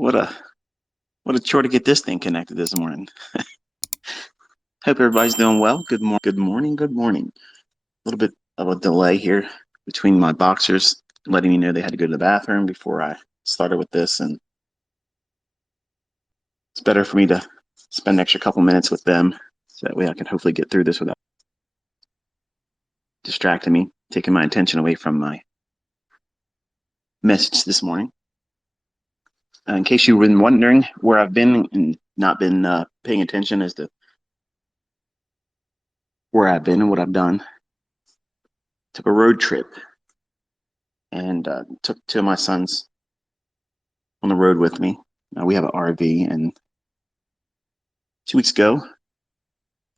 What a what a chore to get this thing connected this morning. Hope everybody's doing well. Good morning, good morning. A little bit of a delay here between my boxers letting me know they had to go to the bathroom before I started with this, and it's better for me to spend an extra couple minutes with them so that way I can hopefully get through this without distracting me, taking my attention away from my message this morning. In case you've been wondering where I've been and not been paying attention as to where I've been and what I've done, took a road trip and took two of my sons on the road with me. We have an RV, and 2 weeks ago,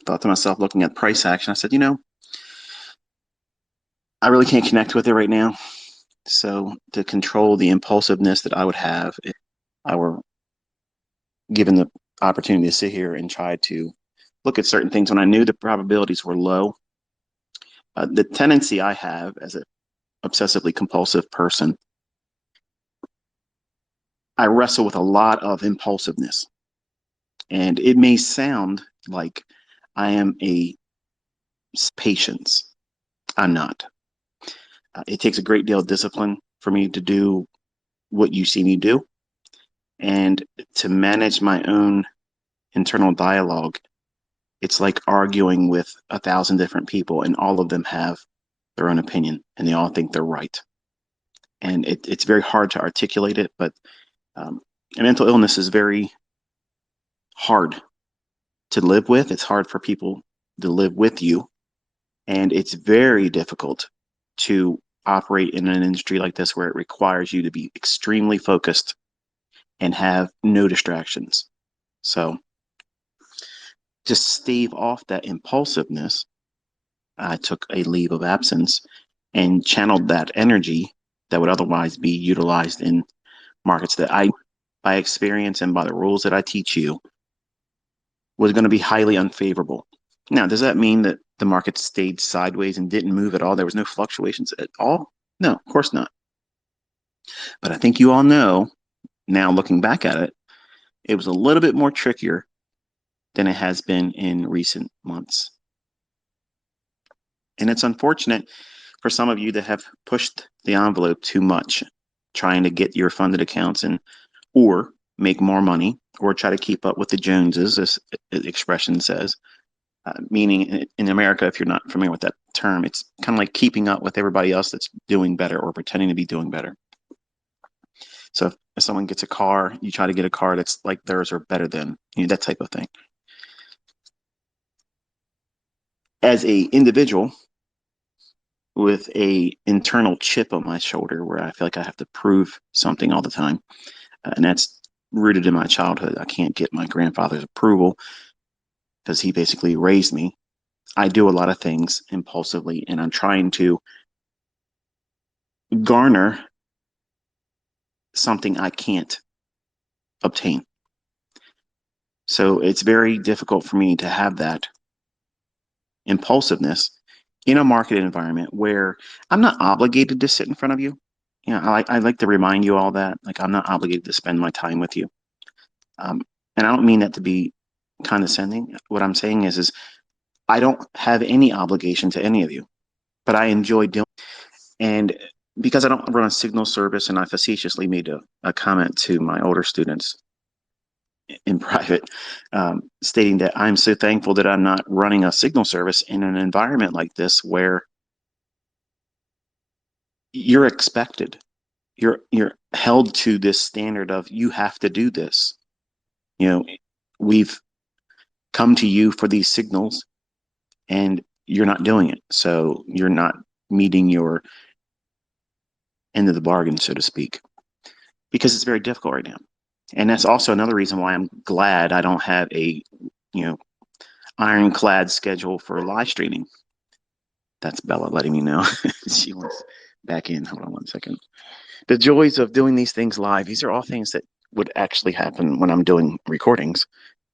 thought to myself, looking at price action, I said, I really can't connect with it right now. So to control the impulsiveness that I would have if I were given the opportunity to sit here and try to look at certain things when I knew the probabilities were low. The tendency I have as an obsessively compulsive person, I wrestle with a lot of impulsiveness. And it may sound like I am a patience. I'm not. It takes a great deal of discipline for me to do what you see me do, and to manage my own internal dialogue. It's like arguing with 1,000 different people, and all of them have their own opinion, and they all think they're right. And it's very hard to articulate it, but mental illness is very hard to live with. It's hard for people to live with you, and it's very difficult to operate in an industry like this where it requires you to be extremely focused and have no distractions. So just stave off that impulsiveness, I took a leave of absence and channeled that energy that would otherwise be utilized in markets that I, by experience and by the rules that I teach you, was going to be highly unfavorable. Now, does that mean that the market stayed sideways and didn't move at all? There was no fluctuations at all? No, of course not. But I think you all know, now looking back at it, it was a little bit more trickier than it has been in recent months. And it's unfortunate for some of you that have pushed the envelope too much, trying to get your funded accounts and or make more money or try to keep up with the Joneses, as the expression says. Meaning in America, if you're not familiar with that term, it's kind of like keeping up with everybody else that's doing better or pretending to be doing better. So if someone gets a car, you try to get a car that's like theirs or better than, that type of thing. As a individual with a internal chip on my shoulder where I feel like I have to prove something all the time, and that's rooted in my childhood. I can't get my grandfather's approval because he basically raised me. I do a lot of things impulsively, and I'm trying to garner something I can't obtain. So it's very difficult for me to have that impulsiveness in a market environment where I'm not obligated to sit in front of you. I like to remind you all that, like, I'm not obligated to spend my time with you. And I don't mean that to be condescending. What I'm saying is I don't have any obligation to any of you, but I enjoy doing it. And because I don't run a signal service, and I facetiously made a comment to my older students in private, stating that I'm so thankful that I'm not running a signal service in an environment like this where you're expected. You're held to this standard of you have to do this. We've come to you for these signals and you're not doing it. So you're not meeting your end of the bargain, so to speak, because it's very difficult right now. And that's also another reason why I'm glad I don't have a, ironclad schedule for live streaming. That's Bella letting me know. She wants back in. Hold on one second. The joys of doing these things live. These are all things that would actually happen when I'm doing recordings,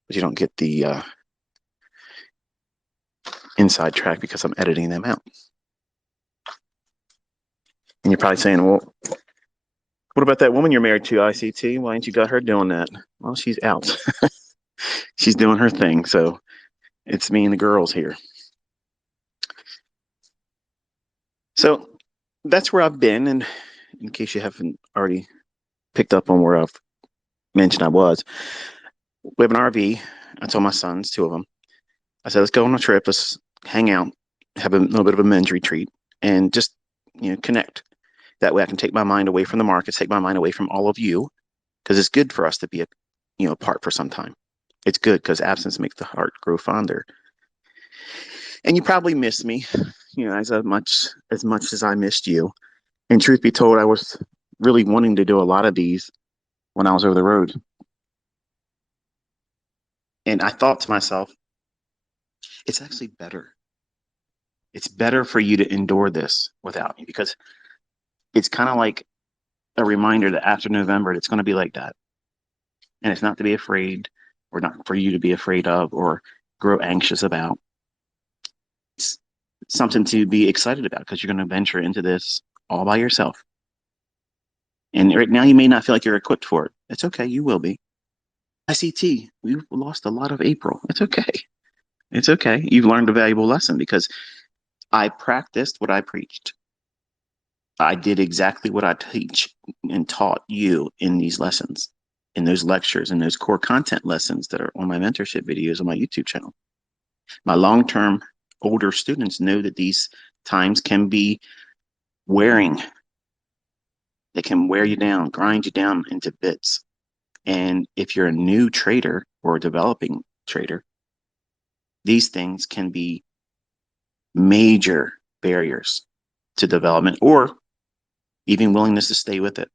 but you don't get the inside track because I'm editing them out. And you're probably saying, well, What about that woman you're married to, ICT? Why ain't you got her doing that? Well, she's out. She's doing her thing. So it's me and the girls here. So that's where I've been. And in case you haven't already picked up on where I've mentioned I was, we have an RV. I told my sons, two of them, I said, let's go on a trip. Let's hang out, have a little bit of a men's retreat, and just, connect. That way I can take my mind away from the markets, take my mind away from all of you, because it's good for us to be, apart for some time. It's good because absence makes the heart grow fonder. And you probably miss me, as much as I missed you. And truth be told, I was really wanting to do a lot of these when I was over the road. And I thought to myself, it's actually better. It's better for you to endure this without me because it's kind of like a reminder that after November, it's going to be like that. And it's not to be afraid or not for you to be afraid of or grow anxious about. It's something to be excited about because you're going to venture into this all by yourself. And right now, you may not feel like you're equipped for it. It's okay. You will be. ICT, we've lost a lot of April. It's okay. It's okay. You've learned a valuable lesson because I practiced what I preached. I did exactly what I teach and taught you in these lessons, in those lectures, in those core content lessons that are on my mentorship videos on my YouTube channel. My long-term older students know that these times can be wearing. They can wear you down, grind you down into bits. And if you're a new trader or a developing trader, these things can be major barriers to development or even willingness to stay with it.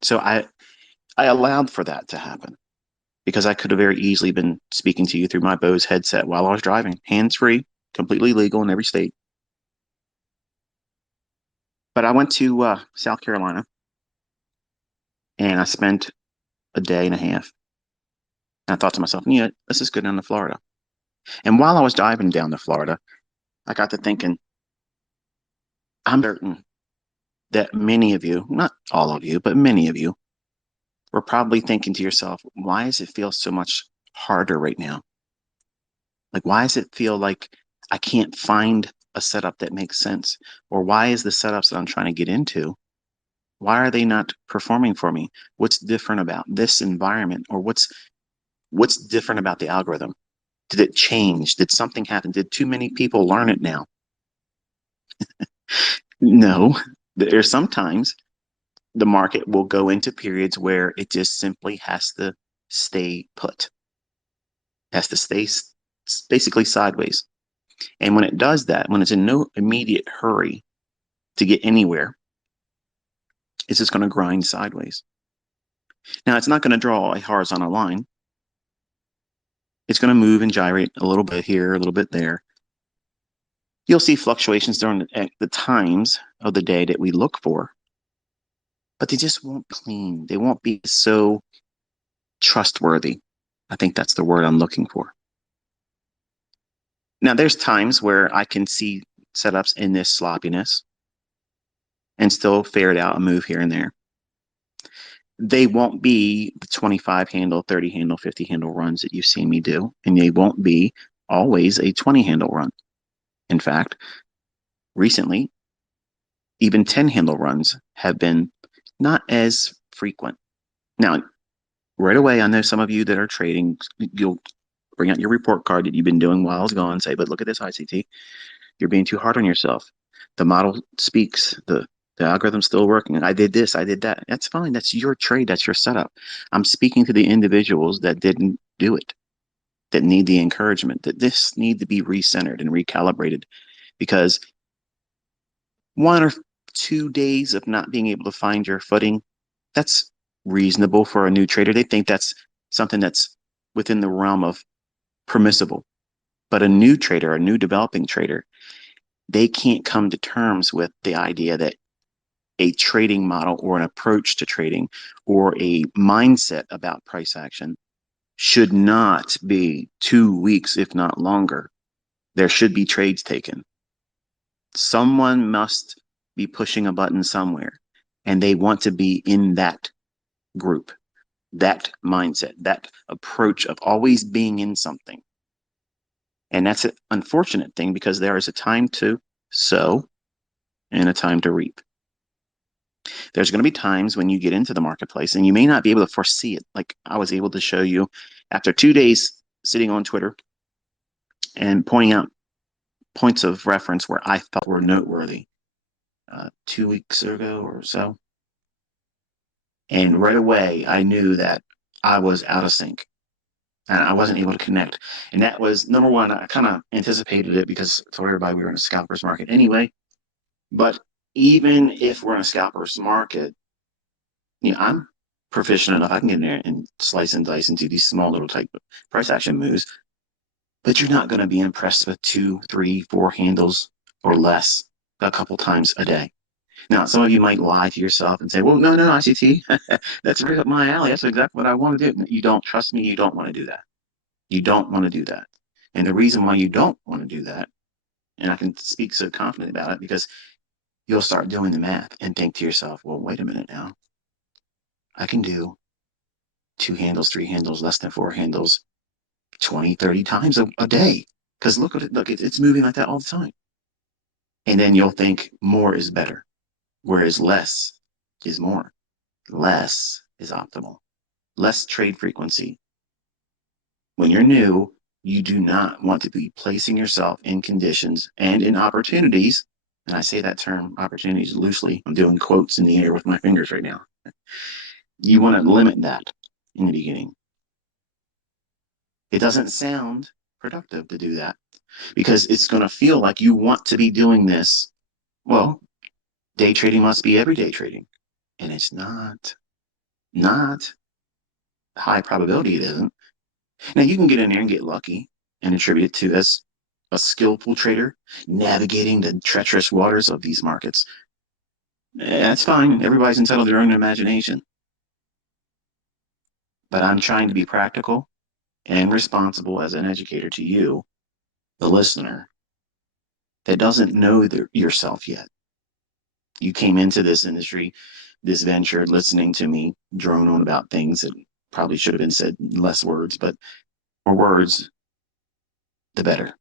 So I allowed for that to happen because I could have very easily been speaking to you through my Bose headset while I was driving, hands-free, completely legal in every state. But I went to South Carolina and I spent a day and a half. And I thought to myself, let's just go down to Florida. And while I was driving down to Florida, I got to thinking, I'm certain that many of you, not all of you, but many of you, were probably thinking to yourself, why does it feel so much harder right now? Like, why does it feel like I can't find a setup that makes sense? Or why is the setups that I'm trying to get into, why are they not performing for me? What's different about this environment? Or what's different about the algorithm? Did it change? Did something happen? Did too many people learn it now? No. There's sometimes the market will go into periods where it just simply has to stay put, has to stay basically sideways. And when it does that, when it's in no immediate hurry to get anywhere, it's just going to grind sideways. Now, it's not going to draw a horizontal line. It's going to move and gyrate a little bit here, a little bit there. You'll see fluctuations during the times of the day that we look for, but they just won't be clean. They won't be so trustworthy. I think that's the word I'm looking for. Now, there's times where I can see setups in this sloppiness and still ferret out a move here and there. They won't be the 25 handle, 30 handle, 50 handle runs that you've seen me do, and they won't be always a 20 handle run. In fact, recently, even 10 handle runs have been not as frequent. Now, right away, I know some of you that are trading, you'll bring out your report card that you've been doing while I was gone and say, but look at this ICT. You're being too hard on yourself. The model speaks. The algorithm's still working. I did this, I did that. That's fine. That's your trade. That's your setup. I'm speaking to the individuals that didn't do it, that need the encouragement, that this need to be recentered and recalibrated because 1 or 2 days of not being able to find your footing, that's reasonable for a new trader. They think that's something that's within the realm of permissible. But a new trader, a new developing trader, they can't come to terms with the idea that a trading model or an approach to trading or a mindset about price action should not be 2 weeks, if not longer. There should be trades taken. Someone must be pushing a button somewhere. And they want to be in that group, that mindset, that approach of always being in something. And that's an unfortunate thing because there is a time to sow and a time to reap. There's going to be times when you get into the marketplace and you may not be able to foresee it. Like I was able to show you after 2 days sitting on Twitter and pointing out points of reference where I felt were noteworthy 2 weeks ago or so. And right away, I knew that I was out of sync and I wasn't able to connect. And that was number one, I kind of anticipated it because I told everybody we were in a scalper's market anyway. But even if we're in a scalper's market, I'm proficient enough. I can get in there and slice and dice and do these small little type of price action moves. But you're not going to be impressed with 2, 3, 4 handles or less a couple times a day. Now, some of you might lie to yourself and say, well, no, ICT, that's right up my alley. That's exactly what I want to do. You don't, trust me, you don't want to do that. You don't want to do that. And the reason why you don't want to do that, and I can speak so confidently about it, because you'll start doing the math and think to yourself, well, wait a minute now. I can do 2 handles, 3 handles, less than 4 handles, 20, 30 times a day. Because look at it, it's moving like that all the time. And then you'll think more is better, whereas less is more. Less is optimal. Less trade frequency. When you're new, you do not want to be placing yourself in conditions and in opportunities. And I say that term opportunities loosely. I'm doing quotes in the air with my fingers right now. You want to limit that in the beginning. It doesn't sound productive to do that because it's going to feel like you want to be doing this. Well, day trading must be everyday trading. And it's not. Not high probability it isn't. Now you can get in there and get lucky and attribute it to as a skillful trader navigating the treacherous waters of these markets. That's fine. Everybody's entitled to their own imagination. But I'm trying to be practical and responsible as an educator to you, the listener, that doesn't know yourself yet. You came into this industry, this venture, listening to me drone on about things that probably should have been said in less words, but more words, the better.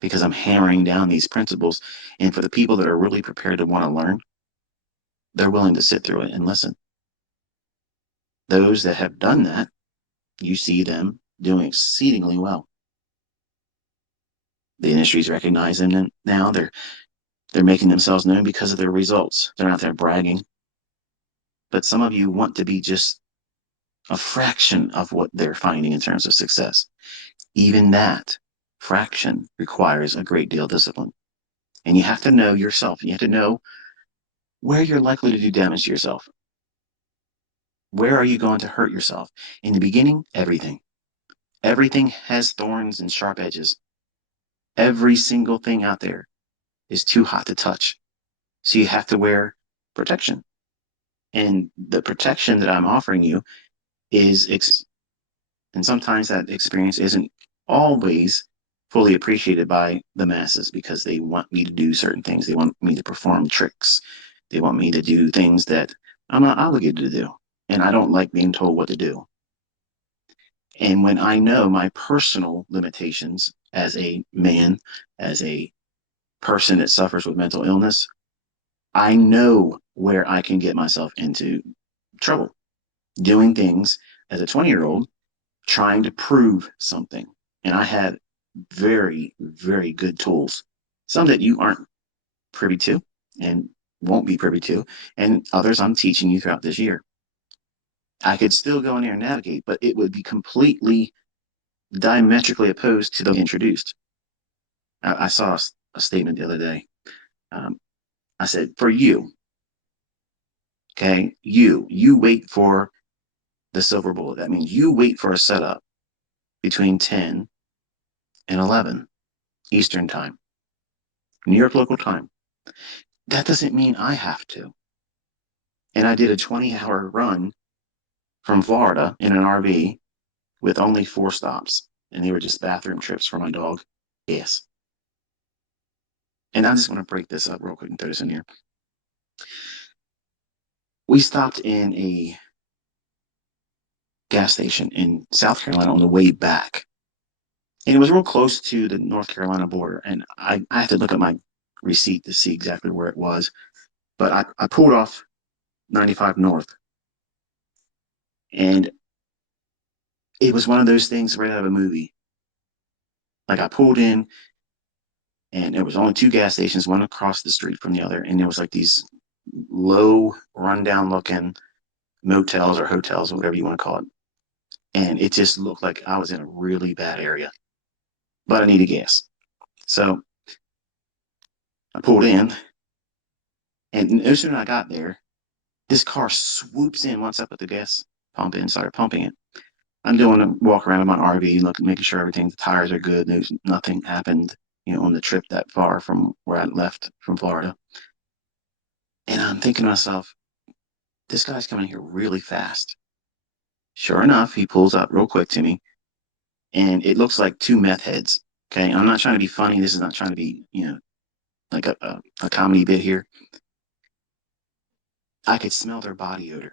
Because I'm hammering down these principles. And for the people that are really prepared to want to learn, they're willing to sit through it and listen. Those that have done that, you see them doing exceedingly well. The industry's recognizing them now. They're making themselves known because of their results. They're not there bragging. But some of you want to be just a fraction of what they're finding in terms of success. Even that fraction requires a great deal of discipline. And you have to know yourself. You have to know where you're likely to do damage to yourself. Where are you going to hurt yourself? In the beginning, everything. Everything has thorns and sharp edges. Every single thing out there is too hot to touch. So you have to wear protection. And the protection that I'm offering you is, and sometimes that experience isn't always fully appreciated by the masses because they want me to do certain things. They want me to perform tricks. They want me to do things that I'm not obligated to do. And I don't like being told what to do. And when I know my personal limitations as a man, as a person that suffers with mental illness, I know where I can get myself into trouble doing things as a 20-year-old trying to prove something. And I had very, very good tools, some that you aren't privy to and won't be privy to, and others I'm teaching you throughout this year. I could still go in there and navigate, but it would be completely diametrically opposed to the introduced. I saw a statement the other day. I said, for you, okay, you wait for the silver bullet. That means you wait for a setup between 10 and 11 Eastern time, New York local time. That doesn't mean I have to. And I did a 20-hour run from Florida in an RV with only 4 stops. And they were just bathroom trips for my dog. Yes. And I just want to break this up real quick and throw this in here. We stopped in a gas station in South Carolina on the way back. And it was real close to the North Carolina border. And I had to look at my receipt to see exactly where it was. But I pulled off 95 North. And it was one of those things right out of a movie. Like I pulled in, and there was only two gas stations, one across the street from the other. And there was like these low, rundown looking motels or hotels or whatever you want to call it. And it just looked like I was in a really bad area, but I needed gas. So I pulled in, and no sooner I got there, this car swoops in once I put the gas pump in, started pumping it. I'm doing a walk around in my RV, looking, making sure everything, the tires are good. There's nothing happened, on the trip that far from where I left from Florida. And I'm thinking to myself, this guy's coming here really fast. Sure enough, he pulls up real quick to me, and it looks like two meth heads. Okay, I'm not trying to be funny. This is not trying to be, like a comedy bit here. I could smell their body odor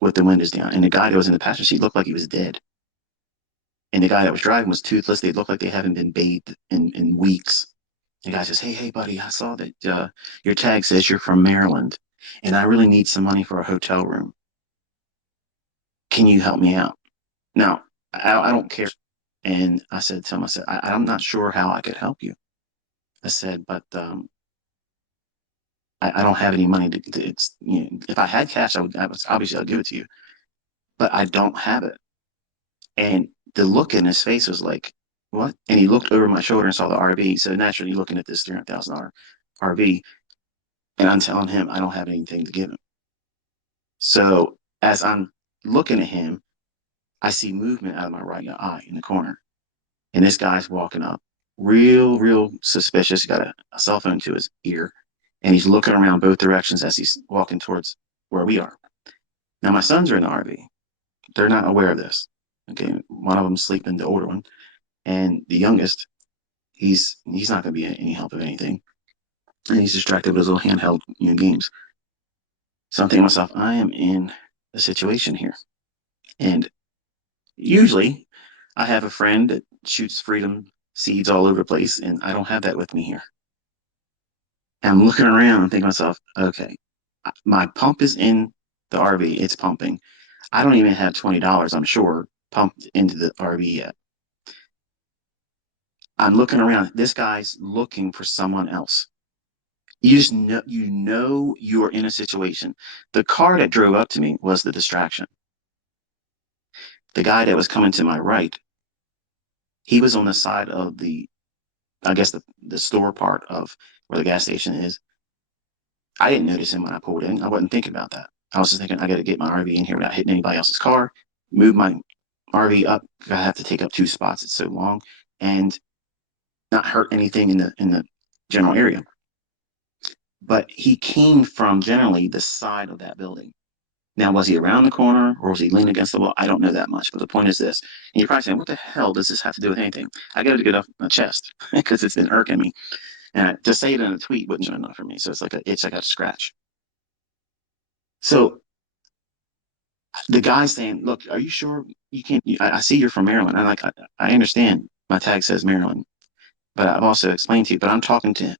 with the windows down. And the guy that was in the passenger seat looked like he was dead. And the guy that was driving was toothless. They looked like they haven't been bathed in weeks. The guy says, hey, buddy, I saw that your tag says you're from Maryland, and I really need some money for a hotel room. Can you help me out? Now, I don't care. And I said to him, I said, I'm not sure how I could help you. I said, but I don't have any money it's, if I had cash, obviously I'd give it to you, but I don't have it. And the look in his face was like, what? And he looked over my shoulder and saw the RV. So naturally, looking at this $300,000 RV, and I'm telling him I don't have anything to give him. So as I'm looking at him, I see movement out of my right eye in the corner. And this guy's walking up, real suspicious. He got a cell phone to his ear, and he's looking around both directions as he's walking towards where we are. Now, my sons are in the RV. They're not aware of this. Okay. One of them sleeping, the older one, and the youngest, he's not going to be any help of anything. And he's distracted with his little handheld, games. So I'm thinking to myself, I am in a situation here. And usually I have a friend that shoots freedom seeds all over the place, and I don't have that with me here. And I'm looking around and thinking to myself, okay, my pump is in the RV, it's pumping. I don't even have $20, I'm sure, pumped into the RV yet. I'm looking around. This guy's looking for someone else. You just know you are in a situation. The car that drove up to me was the distraction. The guy that was coming to my right, he was on the side of I guess the store part of where the gas station is. I didn't notice him when I pulled in. I wasn't thinking about that. I was just thinking I got to get my RV in here without hitting anybody else's car, move my RV up. I have to take up two spots. It's so long, and not hurt anything in the general area. But he came from generally the side of that building. Now, was he around the corner or was he leaning against the wall? I don't know that much. But the point is this. And you're probably saying, what the hell does this have to do with anything? I got to get off my chest because it's been irking me. And to say it in a tweet wouldn't be enough for me. So it's like an itch I got to scratch. So the guy's saying, look, are you sure you can't? I see you're from Maryland. I understand my tag says Maryland, but I've also explained to you, but I'm talking to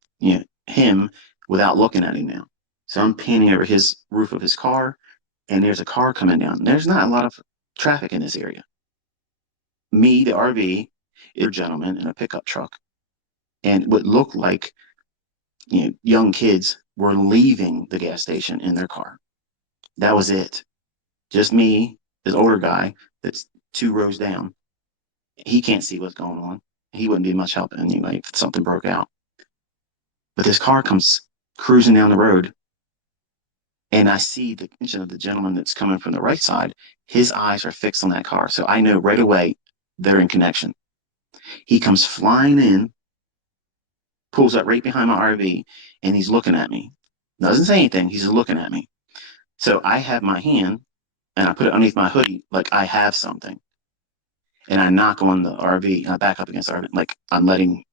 him without looking at him now. So I'm panning over his roof of his car, and there's a car coming down. There's not a lot of traffic in this area. Me, the RV, is a gentleman in a pickup truck, and what looked like young kids were leaving the gas station in their car. That was it. Just me, this older guy that's two rows down. He can't see what's going on. He wouldn't be much help anyway if something broke out. But this car comes cruising down the road, and I see the attention of the gentleman that's coming from the right side. His eyes are fixed on that car. So I know right away they're in connection. He comes flying in, pulls up right behind my RV, and he's looking at me. Doesn't say anything. He's just looking at me. So I have my hand and I put it underneath my hoodie like I have something. And I knock on the RV and I back up against the RV like I'm letting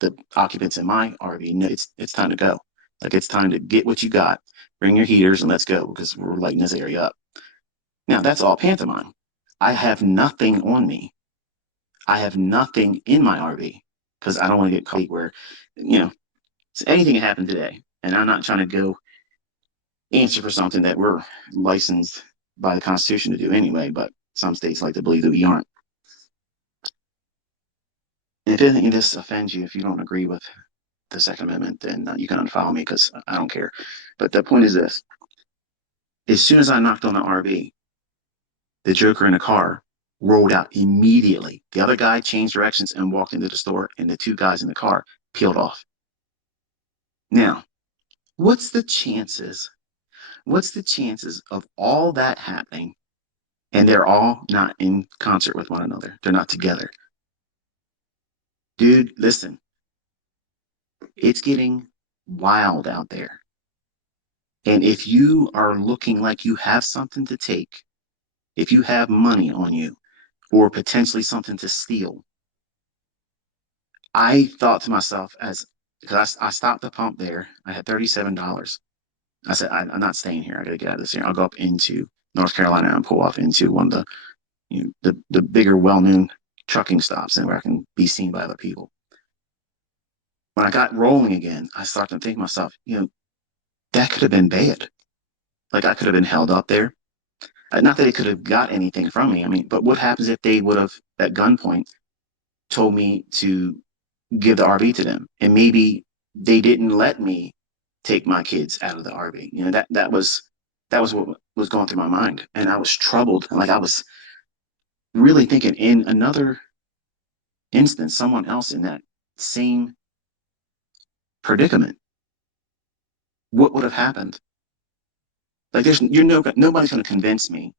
the occupants in my RV know it's time to go. Like it's time to get what you got Bring your heaters and let's go because we're lighting this area up. Now, that's all pantomime. I have nothing on me. I have nothing in my RV because I don't want to get caught where, you know, anything can happen today. And I'm not trying to go answer for something that we're licensed by the Constitution to do anyway, but some states like to believe that we aren't. And if anything this offends you, if you don't agree with the Second Amendment, then you can unfollow me because I don't care. But the point is this: as soon as I knocked on the RV, the Joker in the car rolled out immediately. The other guy changed directions and walked into the store, and the two guys in the car peeled off. Now, what's the chances? What's the chances of all that happening and they're all not in concert with one another? They're not together. Dude, listen, it's getting wild out there. And if you are looking like you have something to take, if you have money on you or potentially something to steal, I thought to myself, as because I stopped the pump there, I had $37. I said, I'm not staying here. I got to get out of this here. I'll go up into North Carolina and pull off into one of the, the bigger, well-known trucking stops and where I can be seen by other people. When I got rolling again, I started to think to myself, that could have been bad. Like I could have been held up there. Not that they could have got anything from me. I mean, but what happens if they would have, at gunpoint, told me to give the RV to them, and maybe they didn't let me take my kids out of the RV. That was what was going through my mind, and I was troubled. Like I was really thinking, in another instance, someone else in that same predicament, what would have happened? Like nobody's going to convince me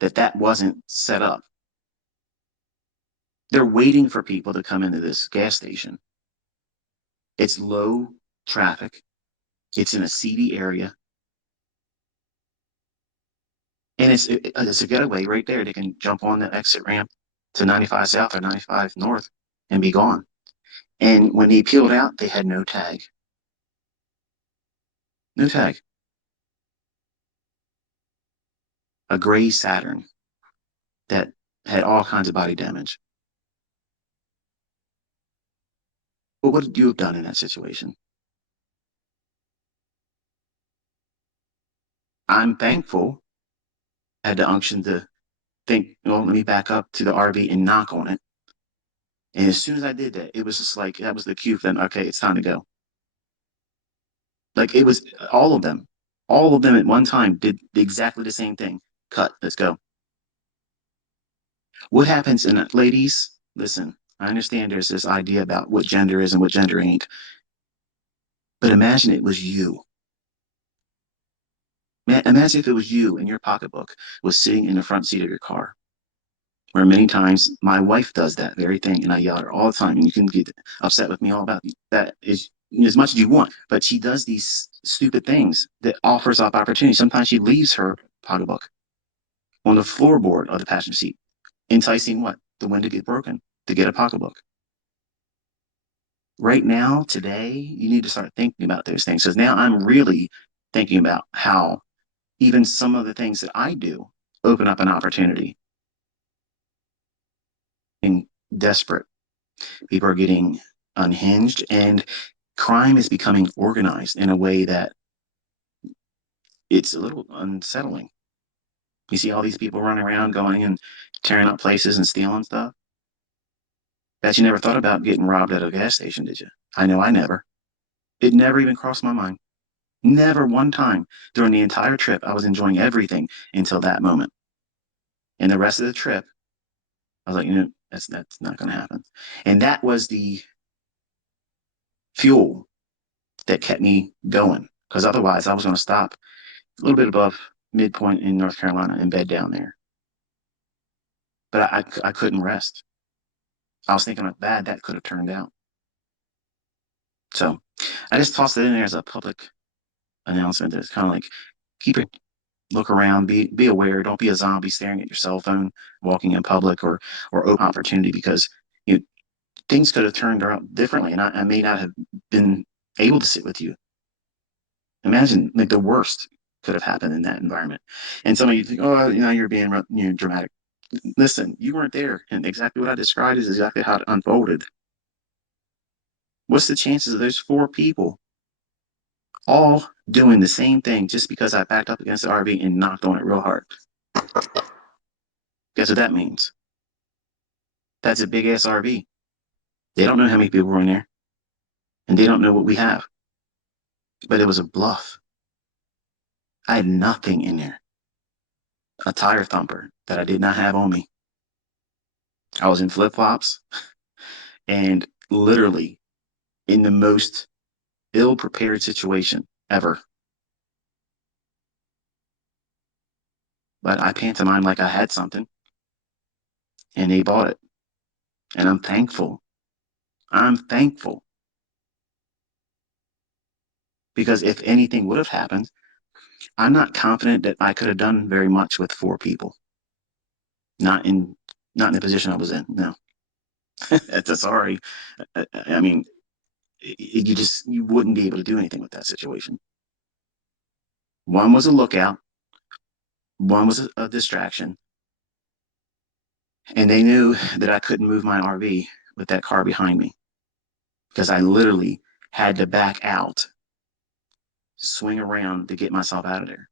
that that wasn't set up. They're waiting for people to come into this gas station. It's low traffic. It's in a seedy area, and it's a getaway right there. They can jump on the exit ramp to 95 South or 95 North and be gone. And when they peeled out, they had no tag. No tag. A gray Saturn that had all kinds of body damage. What would you have done in that situation? I'm thankful I had the unction to think, well, let me back up to the RV and knock on it. And as soon as I did that, it was just like that was the cue. Then okay, it's time to go. Like it was all of them at one time did exactly the same thing. Cut, let's go. What happens in that, ladies? Listen, I understand there's this idea about what gender is and what gender ain't, but imagine it was you. Imagine if it was you and your pocketbook was sitting in the front seat of your car, where many times my wife does that very thing, and I yell at her all the time. And you can get upset with me all about that is as much as you want, but she does these stupid things that offers up opportunity. Sometimes she leaves her pocketbook on the floorboard of the passenger seat, enticing what? The window to get broken to get a pocketbook. Right now, today, you need to start thinking about those things because now I'm really thinking about how even some of the things that I do open up an opportunity. Being desperate, people are getting unhinged, and crime is becoming organized in a way that it's a little unsettling. You see all these people running around going and tearing up places and stealing stuff. Bet you never thought about getting robbed at a gas station, did you? I know I never. It never even crossed my mind. Never one time during the entire trip. I was enjoying everything until that moment. And the rest of the trip, I was like, that's not going to happen. And that was the fuel that kept me going. Because otherwise, I was going to stop a little bit above midpoint in North Carolina and bed down there. But I couldn't rest. I was thinking how bad that could have turned out. So I just tossed it in there as a public announcement. It's kind of like keep it, look around, be aware. Don't be a zombie staring at your cell phone, walking in public or open opportunity because you know, things could have turned out differently, and I may not have been able to sit with you. Imagine like the worst could have happened in that environment. And some of you think, oh, you're being dramatic. Listen, you weren't there, and exactly what I described is exactly how it unfolded. What's the chances of those four people all doing the same thing just because I backed up against the RV and knocked on it real hard? Guess what that means? That's a big ass RV. They don't know how many people were in there, and they don't know what we have. But it was a bluff. I had nothing in there. A tire thumper that I did not have on me. I was in flip flops and literally in the most ill prepared situation ever. But I pantomimed like I had something and they bought it. And I'm thankful. I'm thankful because if anything would have happened, I'm not confident that I could have done very much with four people. Not in not in the position I was in. No. That's sorry. I mean, you wouldn't be able to do anything with that situation. One was a lookout, one was a distraction, and they knew that I couldn't move my RV with that car behind me because I literally had to back out, swing around to get myself out of there.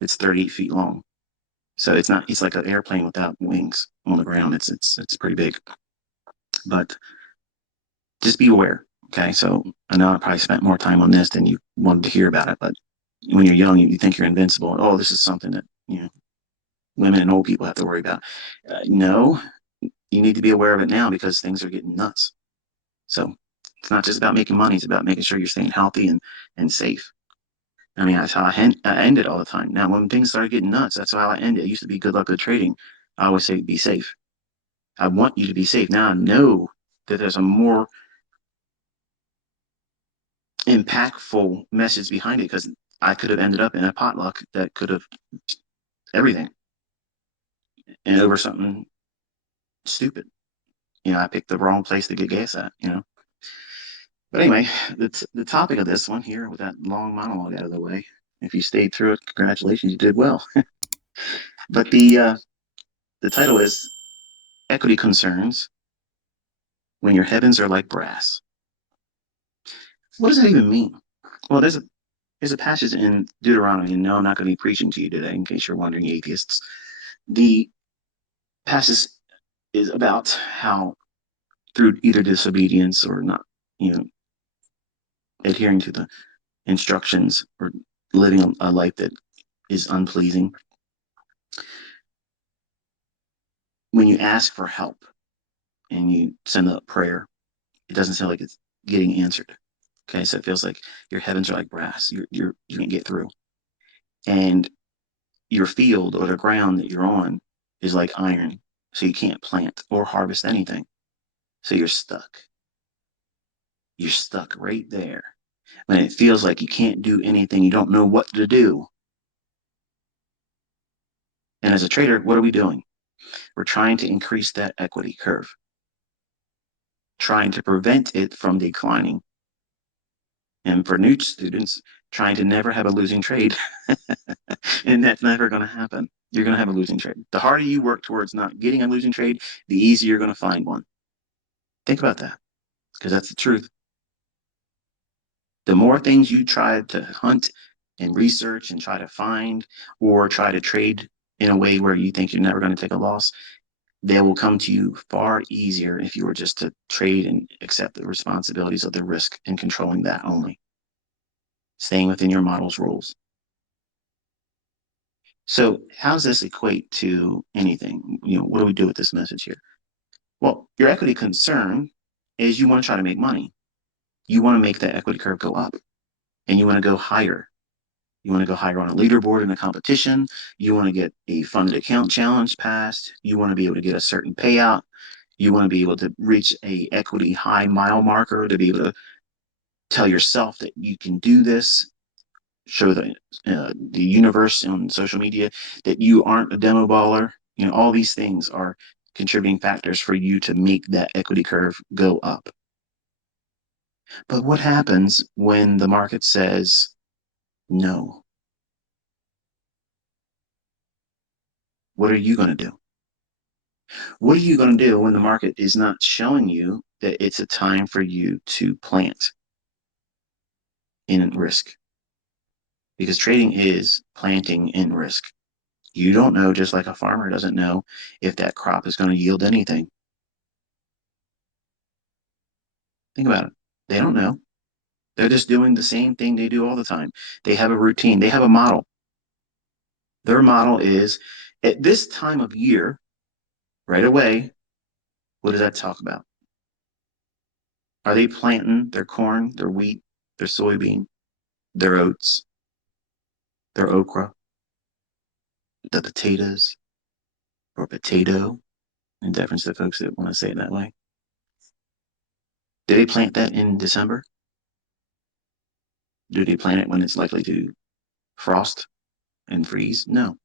It's 38 feet long. So it's not, it's like an airplane without wings on the ground. It's pretty big. But just be aware. Okay. So I know I probably spent more time on this than you wanted to hear about it, but when you're young, you think you're invincible. Oh, this is something that, women and old people have to worry about. No, you need to be aware of it now because things are getting nuts. So it's not just about making money, it's about making sure you're staying healthy and safe. I mean, that's how I end it all the time. Now, when things started getting nuts, that's how I end it. It used to be good luck, good trading. I always say be safe. I want you to be safe. Now I know that there's a more impactful message behind it because I could have ended up in a potluck that could have everything and over something stupid. I picked the wrong place to get gas at. But anyway, the topic of this one here with that long monologue out of the way. If you stayed through it, congratulations, you did well. But the title is Equity Concerns When Your Heavens Are Like Brass. What does that even mean? Well, there's a passage in Deuteronomy, and no, I'm not going to be preaching to you today, in case you're wondering, atheists. The passage is about how through either disobedience or not, you know, adhering to the instructions or living a life that is unpleasing, when you ask for help and you send a prayer, it doesn't sound like it's getting answered. Okay, so it feels like your heavens are like brass. You can't get through, and your field or the ground that you're on is like iron, so you can't plant or harvest anything. So you're stuck. You're stuck right there. When it feels like you can't do anything, you don't know what to do. And as a trader, what are we doing? We're trying to increase that equity curve, trying to prevent it from declining. And for new students, trying to never have a losing trade. And that's never going to happen. You're going to have a losing trade. The harder you work towards not getting a losing trade, the easier you're going to find one. Think about that because that's the truth. The more things you try to hunt and research and try to find or try to trade in a way where you think you're never going to take a loss, they will come to you far easier if you were just to trade and accept the responsibilities of the risk and controlling that only, staying within your model's rules. So how does this equate to anything? What do we do with this message here? Well, your equity concern is you want to try to make money. You want to make that equity curve go up and you want to go higher. You want to go higher on a leaderboard in a competition. You want to get a funded account challenge passed. You want to be able to get a certain payout. You want to be able to reach a equity high mile marker to be able to tell yourself that you can do this, show the universe on social media that you aren't a demo baller. All these things are contributing factors for you to make that equity curve go up. But what happens when the market says No. What are you going to do? What are you going to do when the market is not showing you that it's a time for you to plant in risk? Because trading is planting in risk. You don't know, just like a farmer doesn't know if that crop is going to yield anything. Think about it. They don't know. They're just doing the same thing they do all the time. They have a routine, they have a model. Their model is at this time of year, right away, what does that talk about? Are they planting their corn, their wheat, their soybean, their oats, their okra, the potatoes, or potato, in deference to folks that want to say it that way? Do they plant that in December? Do they plant it when it's likely to frost and freeze? No.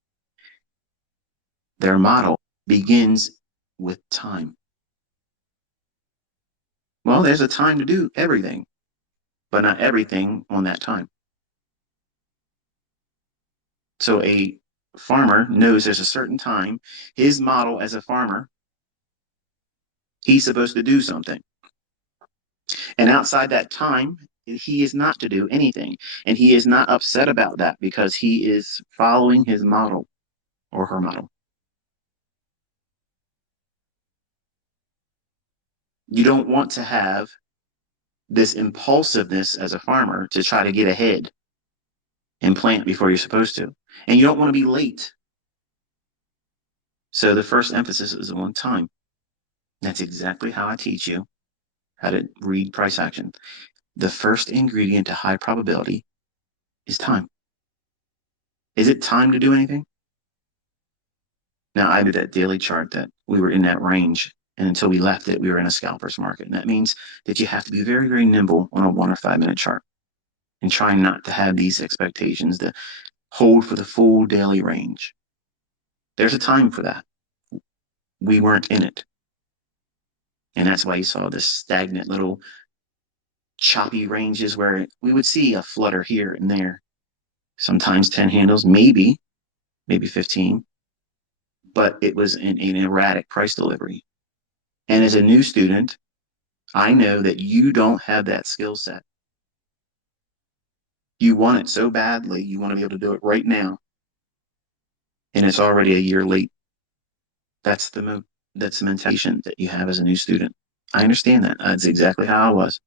Their model begins with time. Well, there's a time to do everything, but not everything on that time. So a farmer knows there's a certain time. His model as a farmer, he's supposed to do something. And outside that time, he is not to do anything. And he is not upset about that because he is following his model or her model. You don't want to have this impulsiveness as a farmer to try to get ahead and plant before you're supposed to. And you don't want to be late. So the first emphasis is on time. That's exactly how I teach you how to read price action. The first ingredient to high probability is time. Is it time to do anything? Now, I did that daily chart that we were in that range. And until we left it, we were in a scalper's market. And that means that you have to be very, very nimble on a 1 or 5 minute chart and try not to have these expectations to hold for the full daily range. There's a time for that. We weren't in it. And that's why you saw this stagnant little choppy ranges where we would see a flutter here and there. Sometimes 10 handles, maybe 15, but it was an erratic price delivery. And as a new student, I know that you don't have that skill set. You want it so badly, you want to be able to do it right now, and it's already a year late. That's the mentation that you have as a new student. I understand that. That's exactly how I was.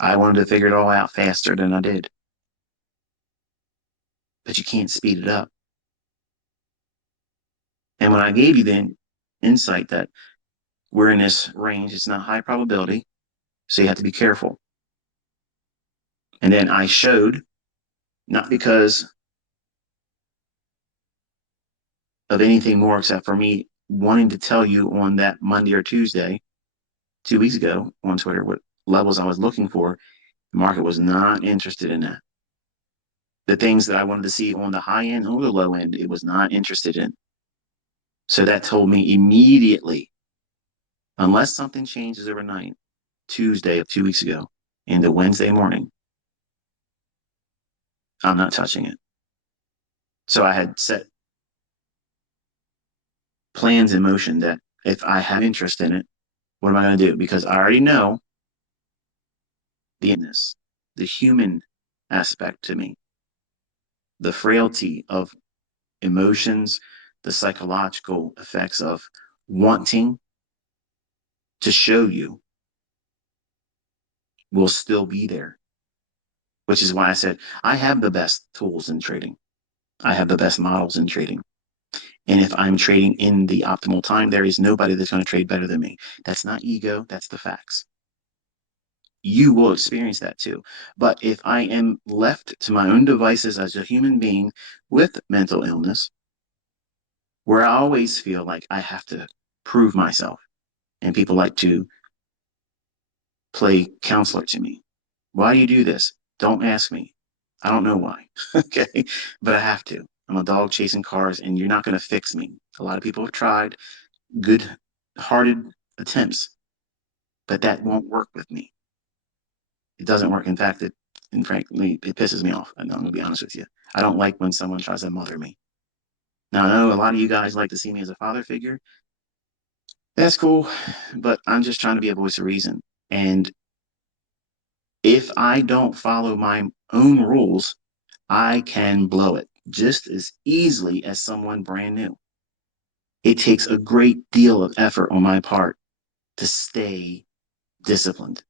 I wanted to figure it all out faster than I did. But you can't speed it up. And when I gave you the insight that we're in this range, it's not high probability, so you have to be careful. And then I showed, not because of anything more except for me wanting to tell you on that Monday or Tuesday, 2 weeks ago on Twitter, what levels I was looking for. The market was not interested in that. The things that I wanted to see on the high end or the low end, it was not interested in. So that told me immediately, unless something changes overnight, Tuesday of 2 weeks ago into Wednesday morning, I'm not touching it. So I had set plans in motion that if I have interest in it, what am I going to do? Because I already know the human aspect to me, the frailty of emotions, the psychological effects of wanting to show you will still be there, which is why I said I have the best tools in trading. I have the best models in trading. And if I'm trading in the optimal time, there is nobody that's going to trade better than me. That's not ego, that's the facts. You will experience that too. But if I am left to my own devices as a human being with mental illness, where I always feel like I have to prove myself, and people like to play counselor to me. Why do you do this? Don't ask me. I don't know why. Okay. But I have to. I'm a dog chasing cars, and you're not going to fix me. A lot of people have tried good hearted attempts, but that won't work with me. It doesn't work. In fact, And frankly, it pisses me off. I'm going to be honest with you. I don't like when someone tries to mother me. Now, I know a lot of you guys like to see me as a father figure. That's cool, but I'm just trying to be a voice of reason. And if I don't follow my own rules, I can blow it just as easily as someone brand new. It takes a great deal of effort on my part to stay disciplined.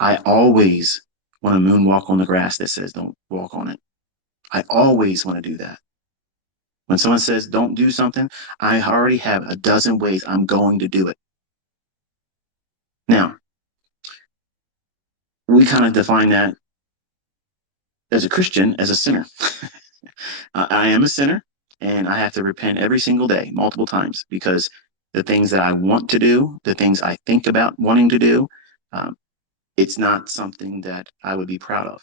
I always want to moonwalk on the grass that says don't walk on it. I always want to do that. When someone says don't do something, I already have a dozen ways I'm going to do it. Now, we kind of define that as a Christian as a sinner. I am a sinner and I have to repent every single day, multiple times, because the things that I want to do, the things I think about wanting to do, um, it's not something that I would be proud of.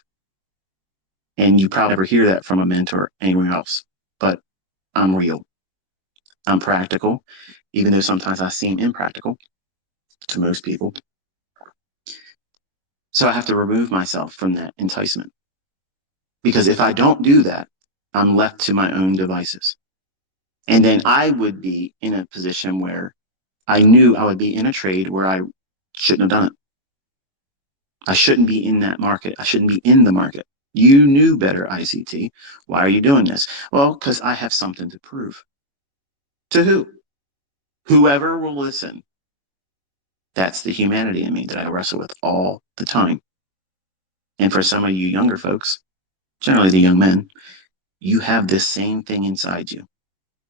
And you probably never hear that from a mentor anywhere else. But I'm real. I'm practical, even though sometimes I seem impractical to most people. So I have to remove myself from that enticement. Because if I don't do that, I'm left to my own devices. And then I would be in a position where I knew I would be in a trade where I shouldn't have done it. I shouldn't be in that market. I shouldn't be in the market. You knew better, ICT. Why are you doing this? Well, because I have something to prove. To who? Whoever will listen. That's the humanity in me that I wrestle with all the time. And for some of you younger folks, generally the young men, you have this same thing inside you.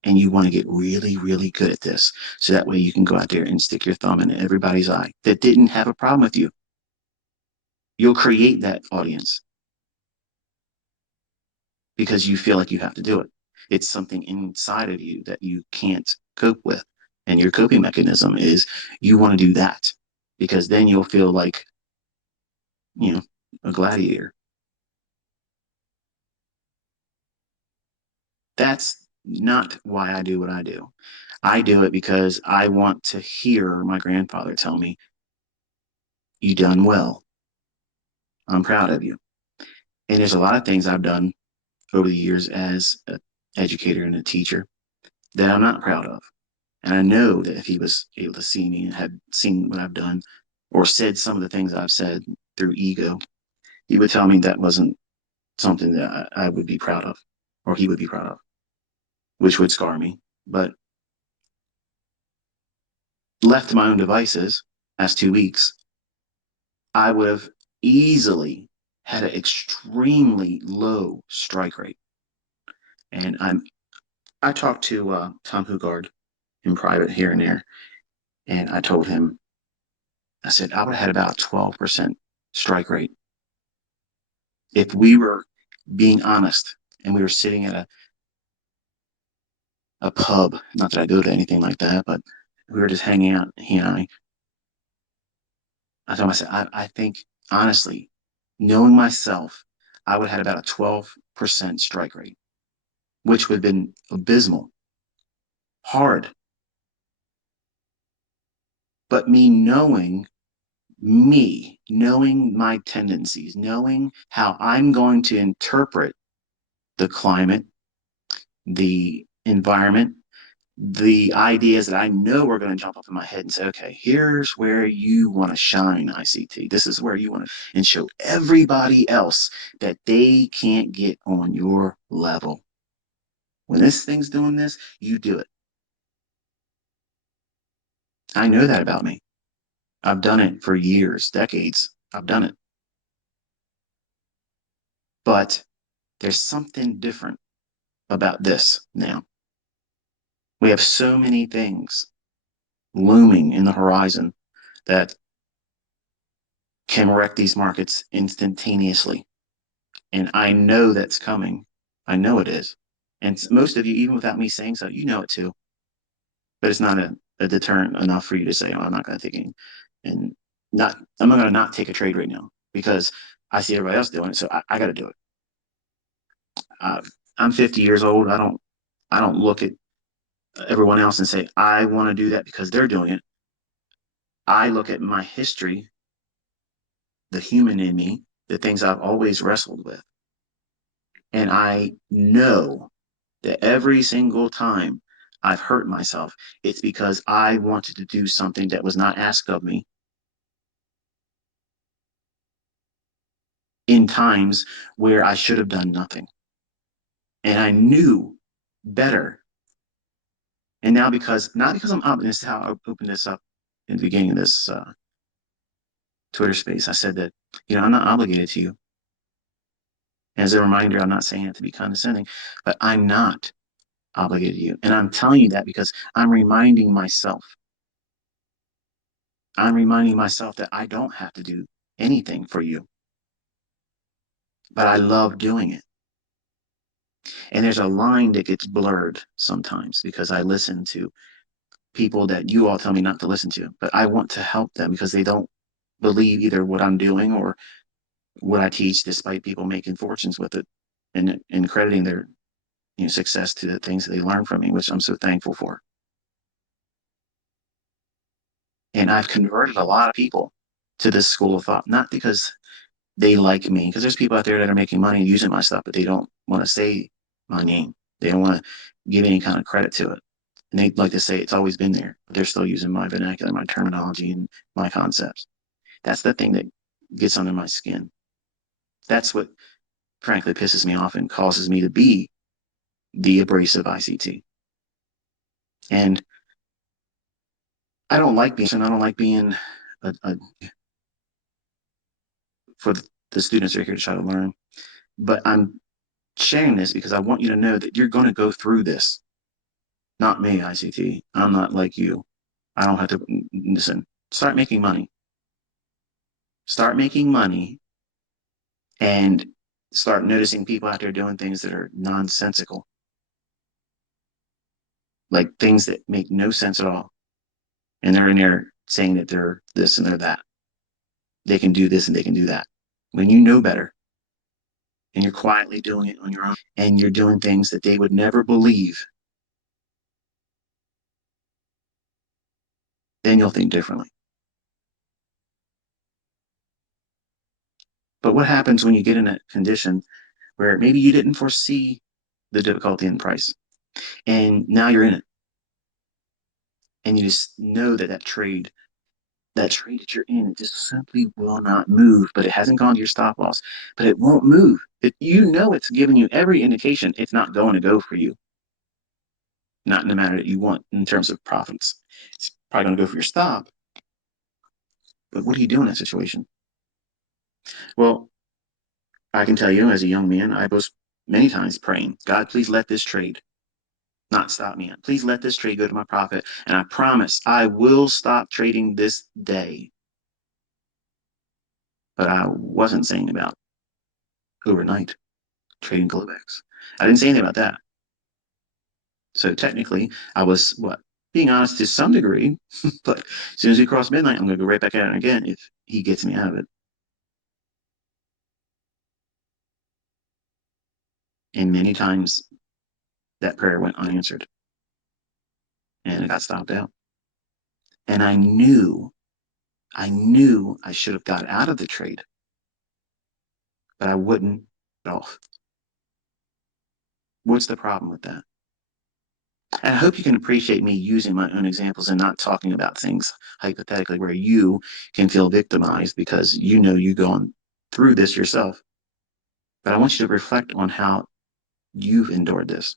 And you want to get really, really good at this. So that way you can go out there and stick your thumb in everybody's eye that didn't have a problem with you. You'll create that audience because you feel like you have to do it. It's something inside of you that you can't cope with. And your coping mechanism is you want to do that because then you'll feel like, you know, a gladiator. That's not why I do what I do. I do it because I want to hear my grandfather tell me, you done well. I'm proud of you. And there's a lot of things I've done over the years as an educator and a teacher that I'm not proud of. And I know that if he was able to see me and had seen what I've done or said some of the things I've said through ego, he would tell me that wasn't something that I would be proud of or he would be proud of, which would scar me. But left to my own devices, as 2 weeks, I would have easily had an extremely low strike rate. And I talked to Tom Hugard in private here and there, and I told him, I said, I would have had about a 12% strike rate. If we were being honest and we were sitting at a pub, not that I go to anything like that, but we were just hanging out, he and I told him, I said, I think, honestly, knowing myself, I would have had about a 12% strike rate, which would have been abysmal, hard. But me, knowing my tendencies, knowing how I'm going to interpret the climate, the environment, the ideas that I know are going to jump up in my head and say, okay, here's where you want to shine, ICT. This is where you want to, and show everybody else that they can't get on your level. When this thing's doing this, you do it. I know that about me. I've done it for years, decades. I've done it. But there's something different about this now. We have so many things looming in the horizon that can wreck these markets instantaneously. And I know that's coming. I know it is. And most of you, even without me saying so, you know it too. But it's not a deterrent enough for you to say, oh, I'm not going to take it. And I'm not going to not take a trade right now because I see everybody else doing it. So I got to do it. Uh, I'm 50 years old. I don't look at everyone else and say, I want to do that because they're doing it. I look at my history, the human in me, the things I've always wrestled with. And I know that every single time I've hurt myself, it's because I wanted to do something that was not asked of me in times where I should have done nothing. And I knew better. And now, not because I'm up, this is how I opened this up in the beginning of this Twitter space. I said that, I'm not obligated to you. As a reminder, I'm not saying it to be condescending, but I'm not obligated to you. And I'm telling you that because I'm reminding myself. I'm reminding myself that I don't have to do anything for you, but I love doing it. And there's a line that gets blurred sometimes because I listen to people that you all tell me not to listen to, but I want to help them because they don't believe either what I'm doing or what I teach, despite people making fortunes with it and crediting their success to the things that they learn from me, which I'm so thankful for. And I've converted a lot of people to this school of thought, not because they like me, because there's people out there that are making money using my stuff, but they don't want to say my name. They don't want to give any kind of credit to it. And they like to say it's always been there, but they're still using my vernacular, my terminology, and my concepts. That's the thing that gets under my skin. That's what frankly pisses me off and causes me to be the abrasive ICT. And I don't like being for the students that are here to try to learn. But I'm sharing this because I want you to know that you're going to go through this. Not me, ICT. I'm not like you. I don't have to listen. Start making money. Start making money and start noticing people out there doing things that are nonsensical, like things that make no sense at all. And they're in there saying that they're this and they're that. They can do this and they can do that. When you know better and you're quietly doing it on your own and you're doing things that they would never believe, then you'll think differently. But what happens when you get in a condition where maybe you didn't foresee the difficulty in price and now you're in it and you just know that that trade that you're in, it just simply will not move, but it hasn't gone to your stop loss, but it won't move. It's giving you every indication it's not going to go for you, not in the manner that you want in terms of profits. It's probably going to go for your stop, but what do you do in that situation? Well, I can tell you as a young man, I was many times praying, God, please let this trade not stop me. Please let this trade go to my profit. And I promise I will stop trading this day. But I wasn't saying about overnight trading Globex. I didn't say anything about that. So technically, I was what? Being honest to some degree, but as soon as we cross midnight, I'm going to go right back at it again if he gets me out of it. And many times that prayer went unanswered and it got stopped out. And I knew I should have got out of the trade, but I wouldn't get off. What's the problem with that? And I hope you can appreciate me using my own examples and not talking about things hypothetically where you can feel victimized because you've gone through this yourself. But I want you to reflect on how you've endured this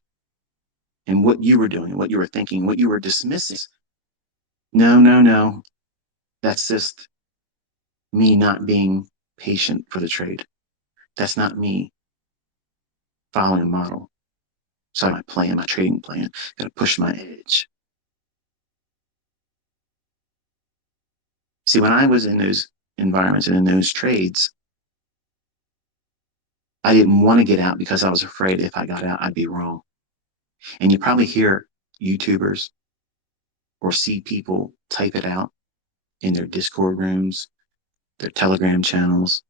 and what you were doing, what you were thinking, what you were dismissing. No, no, no. That's just me not being patient for the trade. That's not me following a model. So my trading plan, gotta push my edge. See, when I was in those environments and in those trades, I didn't want to get out because I was afraid if I got out, I'd be wrong. And you probably hear YouTubers or see people type it out in their Discord rooms, their Telegram channels.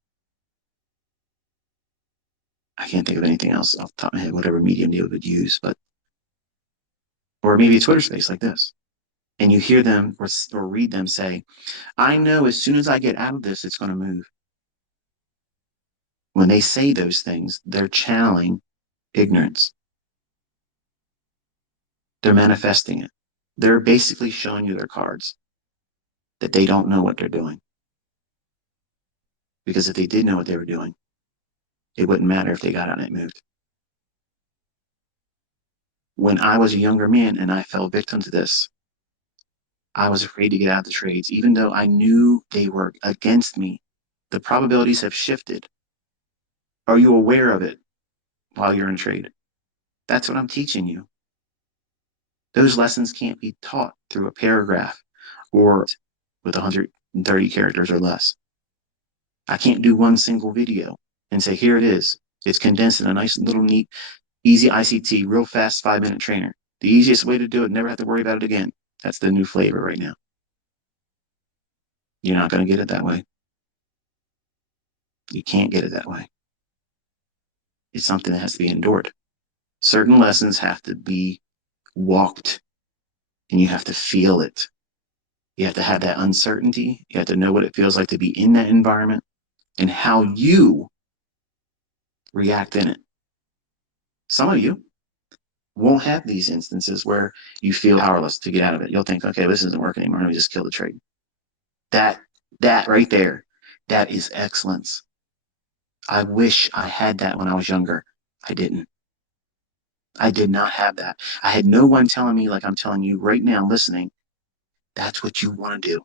I can't think of anything else off the top of my head, whatever medium they would use, but or maybe a Twitter space like this. And you hear them or read them say, I know as soon as I get out of this, it's going to move. When they say those things, they're channeling ignorance. They're manifesting it. They're basically showing you their cards that they don't know what they're doing. Because if they did know what they were doing, it wouldn't matter if they got out and moved. When I was a younger man and I fell victim to this, I was afraid to get out of the trades, even though I knew they were against me. The probabilities have shifted. Are you aware of it while you're in trade? That's what I'm teaching you. Those lessons can't be taught through a paragraph or with 130 characters or less. I can't do one single video and say, here it is. It's condensed in a nice little neat, easy ICT, real fast 5-minute trainer. The easiest way to do it, never have to worry about it again. That's the new flavor right now. You're not going to get it that way. You can't get it that way. It's something that has to be endured. Certain lessons have to be walked, and you have to feel it. You have to have that uncertainty. You have to know what it feels like to be in that environment and how you react in it. Some of you won't have these instances where you feel powerless to get out of it. You'll think, okay, this isn't working anymore. Let me just kill the trade. That right there, that is excellence. I wish I had that when I was younger. I didn't. I did not have that. I had no one telling me, like I'm telling you right now, listening, that's what you want to do.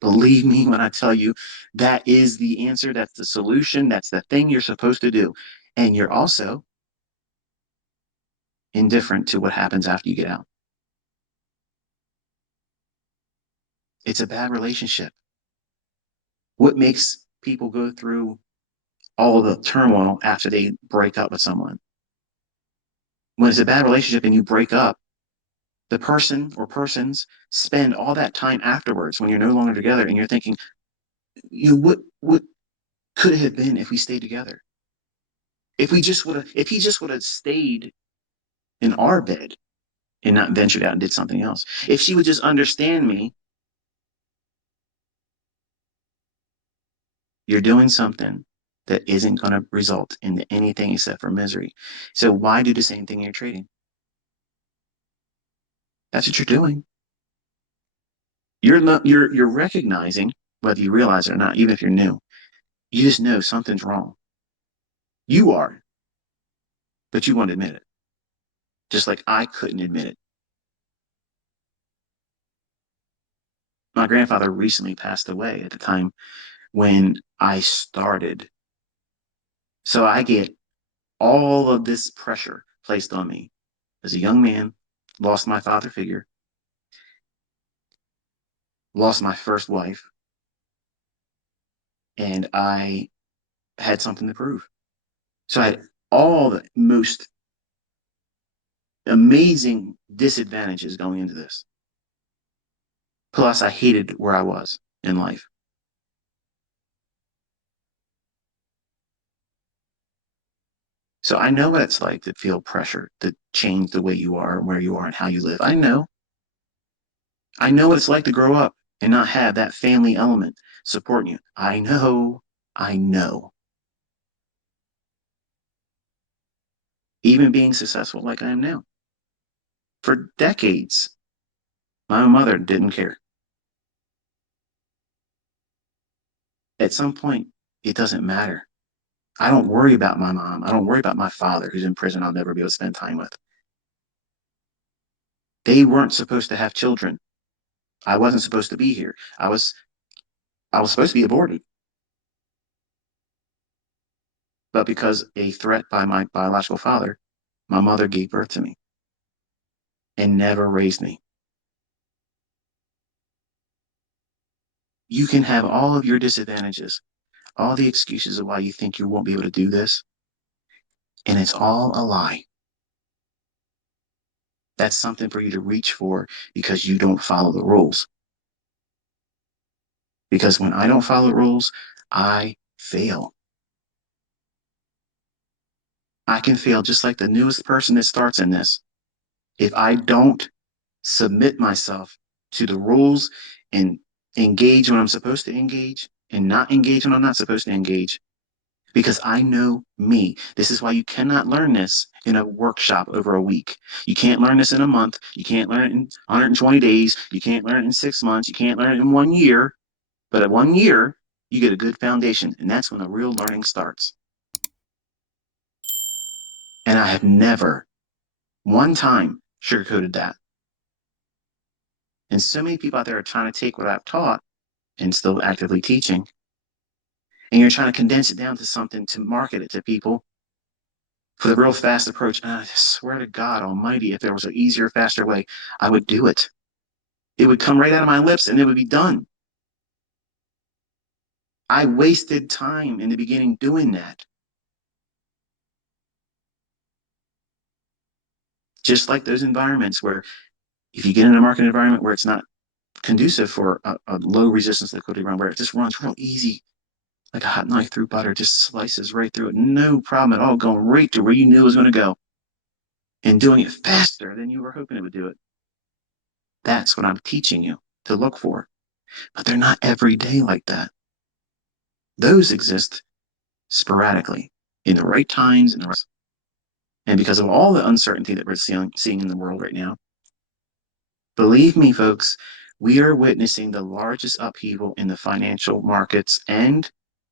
Believe me when I tell you that is the answer. That's the solution. That's the thing you're supposed to do. And you're also indifferent to what happens after you get out. It's a bad relationship. What makes people go through all of the turmoil after they break up with someone? When it's a bad relationship and you break up, the person or persons spend all that time afterwards when you're no longer together and you're thinking, what could it have been if we stayed together? If he just would have stayed in our bed and not ventured out and did something else. If she would just understand me, you're doing something that isn't going to result in anything except for misery. So why do the same thing you're trading? That's what you're doing. You're recognizing, whether you realize it or not, even if you're new, you just know something's wrong. You are, but you won't admit it. Just like I couldn't admit it. My grandfather recently passed away at the time when I started. So I get all of this pressure placed on me as a young man, lost my father figure, lost my first wife, and I had something to prove. So I had all the most amazing disadvantages going into this. Plus, I hated where I was in life. So I know what it's like to feel pressure to change the way you are, where you are, and how you live. I know. I know what it's like to grow up and not have that family element supporting you. I know. I know. Even being successful like I am now. For decades, my mother didn't care. At some point, it doesn't matter. I don't worry about my mom. I don't worry about my father who's in prison I'll never be able to spend time with. They weren't supposed to have children. I wasn't supposed to be here. I was supposed to be aborted. But because a threat by my biological father, my mother gave birth to me and never raised me. You can have all of your disadvantages, all the excuses of why you think you won't be able to do this, and it's all a lie. That's something for you to reach for because you don't follow the rules. Because when I don't follow rules, I fail. I can fail just like the newest person that starts in this. If I don't submit myself to the rules and engage when I'm supposed to engage and not engage when I'm not supposed to engage, because I know me. This is why you cannot learn this in a workshop over a week. You can't learn this in a month. You can't learn it in 120 days. You can't learn it in 6 months. You can't learn it in 1 year. But at 1 year, you get a good foundation. And that's when the real learning starts. And I have never, one time, sugarcoated that. And so many people out there are trying to take what I've taught and still actively teaching. And you're trying to condense it down to something to market it to people for the real fast approach. And I swear to God Almighty, if there was an easier, faster way, I would do it. It would come right out of my lips and it would be done. I wasted time in the beginning doing that. Just like those environments where if you get in a market environment where it's not conducive for a low resistance liquidity run, where it just runs real easy, like a hot knife through butter, just slices right through it, no problem at all, going right to where you knew it was going to go and doing it faster than you were hoping it would do it. That's what I'm teaching you to look for. But they're not every day like that. Those exist sporadically in the right times and because of all the uncertainty that we're seeing in the world right now. Believe me, folks, we are witnessing the largest upheaval in the financial markets and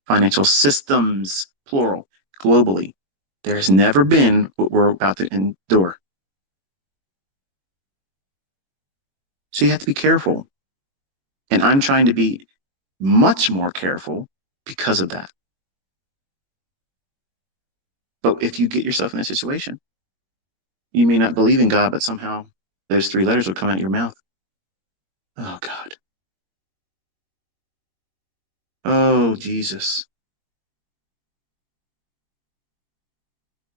financial systems, plural, globally. There's never been what we're about to endure. So you have to be careful. And I'm trying to be much more careful because of that. But if you get yourself in a situation, you may not believe in God, but somehow those three letters will come out your mouth. Oh, God. Oh, Jesus.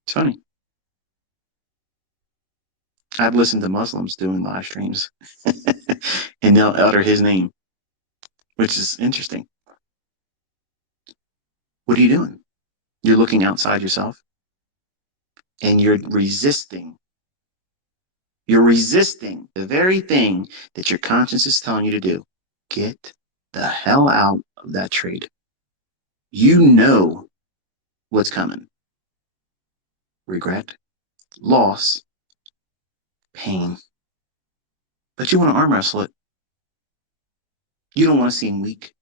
It's funny. I've listened to Muslims doing live streams and they'll utter his name, which is interesting. What are you doing? You're looking outside yourself and you're resisting. You're resisting the very thing that your conscience is telling you to do. Get the hell out of that trade. You know what's coming. Regret, loss, pain. But you want to arm wrestle it. You don't want to seem weak.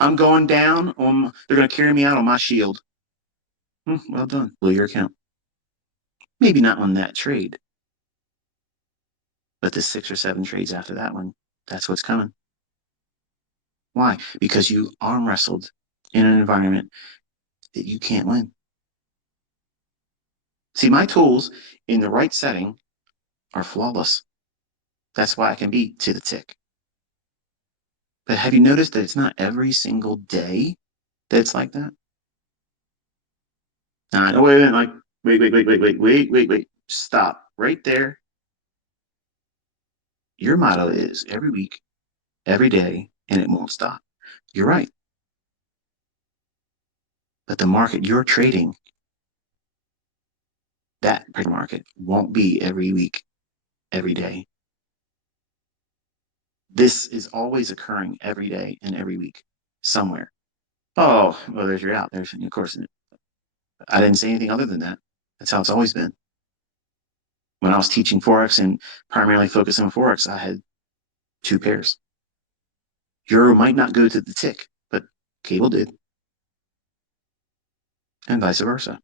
I'm going down on, they're going to carry me out on my shield. Well done. Blow your account. Maybe not on that trade, but the 6 or 7 trades after that one, that's what's coming. Why? Because you arm wrestled in an environment that you can't win. See, my tools in the right setting are flawless. That's why I can be to the tick. But have you noticed that it's not every single day that it's like that? No, wait, like, wait. Stop right there. Your motto is every week, every day, and it won't stop. You're right. But the market you're trading, that market won't be every week, every day. This is always occurring every day and every week somewhere. Oh, well, there's your out. There's, of course, I didn't say anything other than that. That's how it's always been. When I was teaching Forex and primarily focusing on Forex, I had 2 pairs. Euro might not go to the tick, but cable did, and vice versa.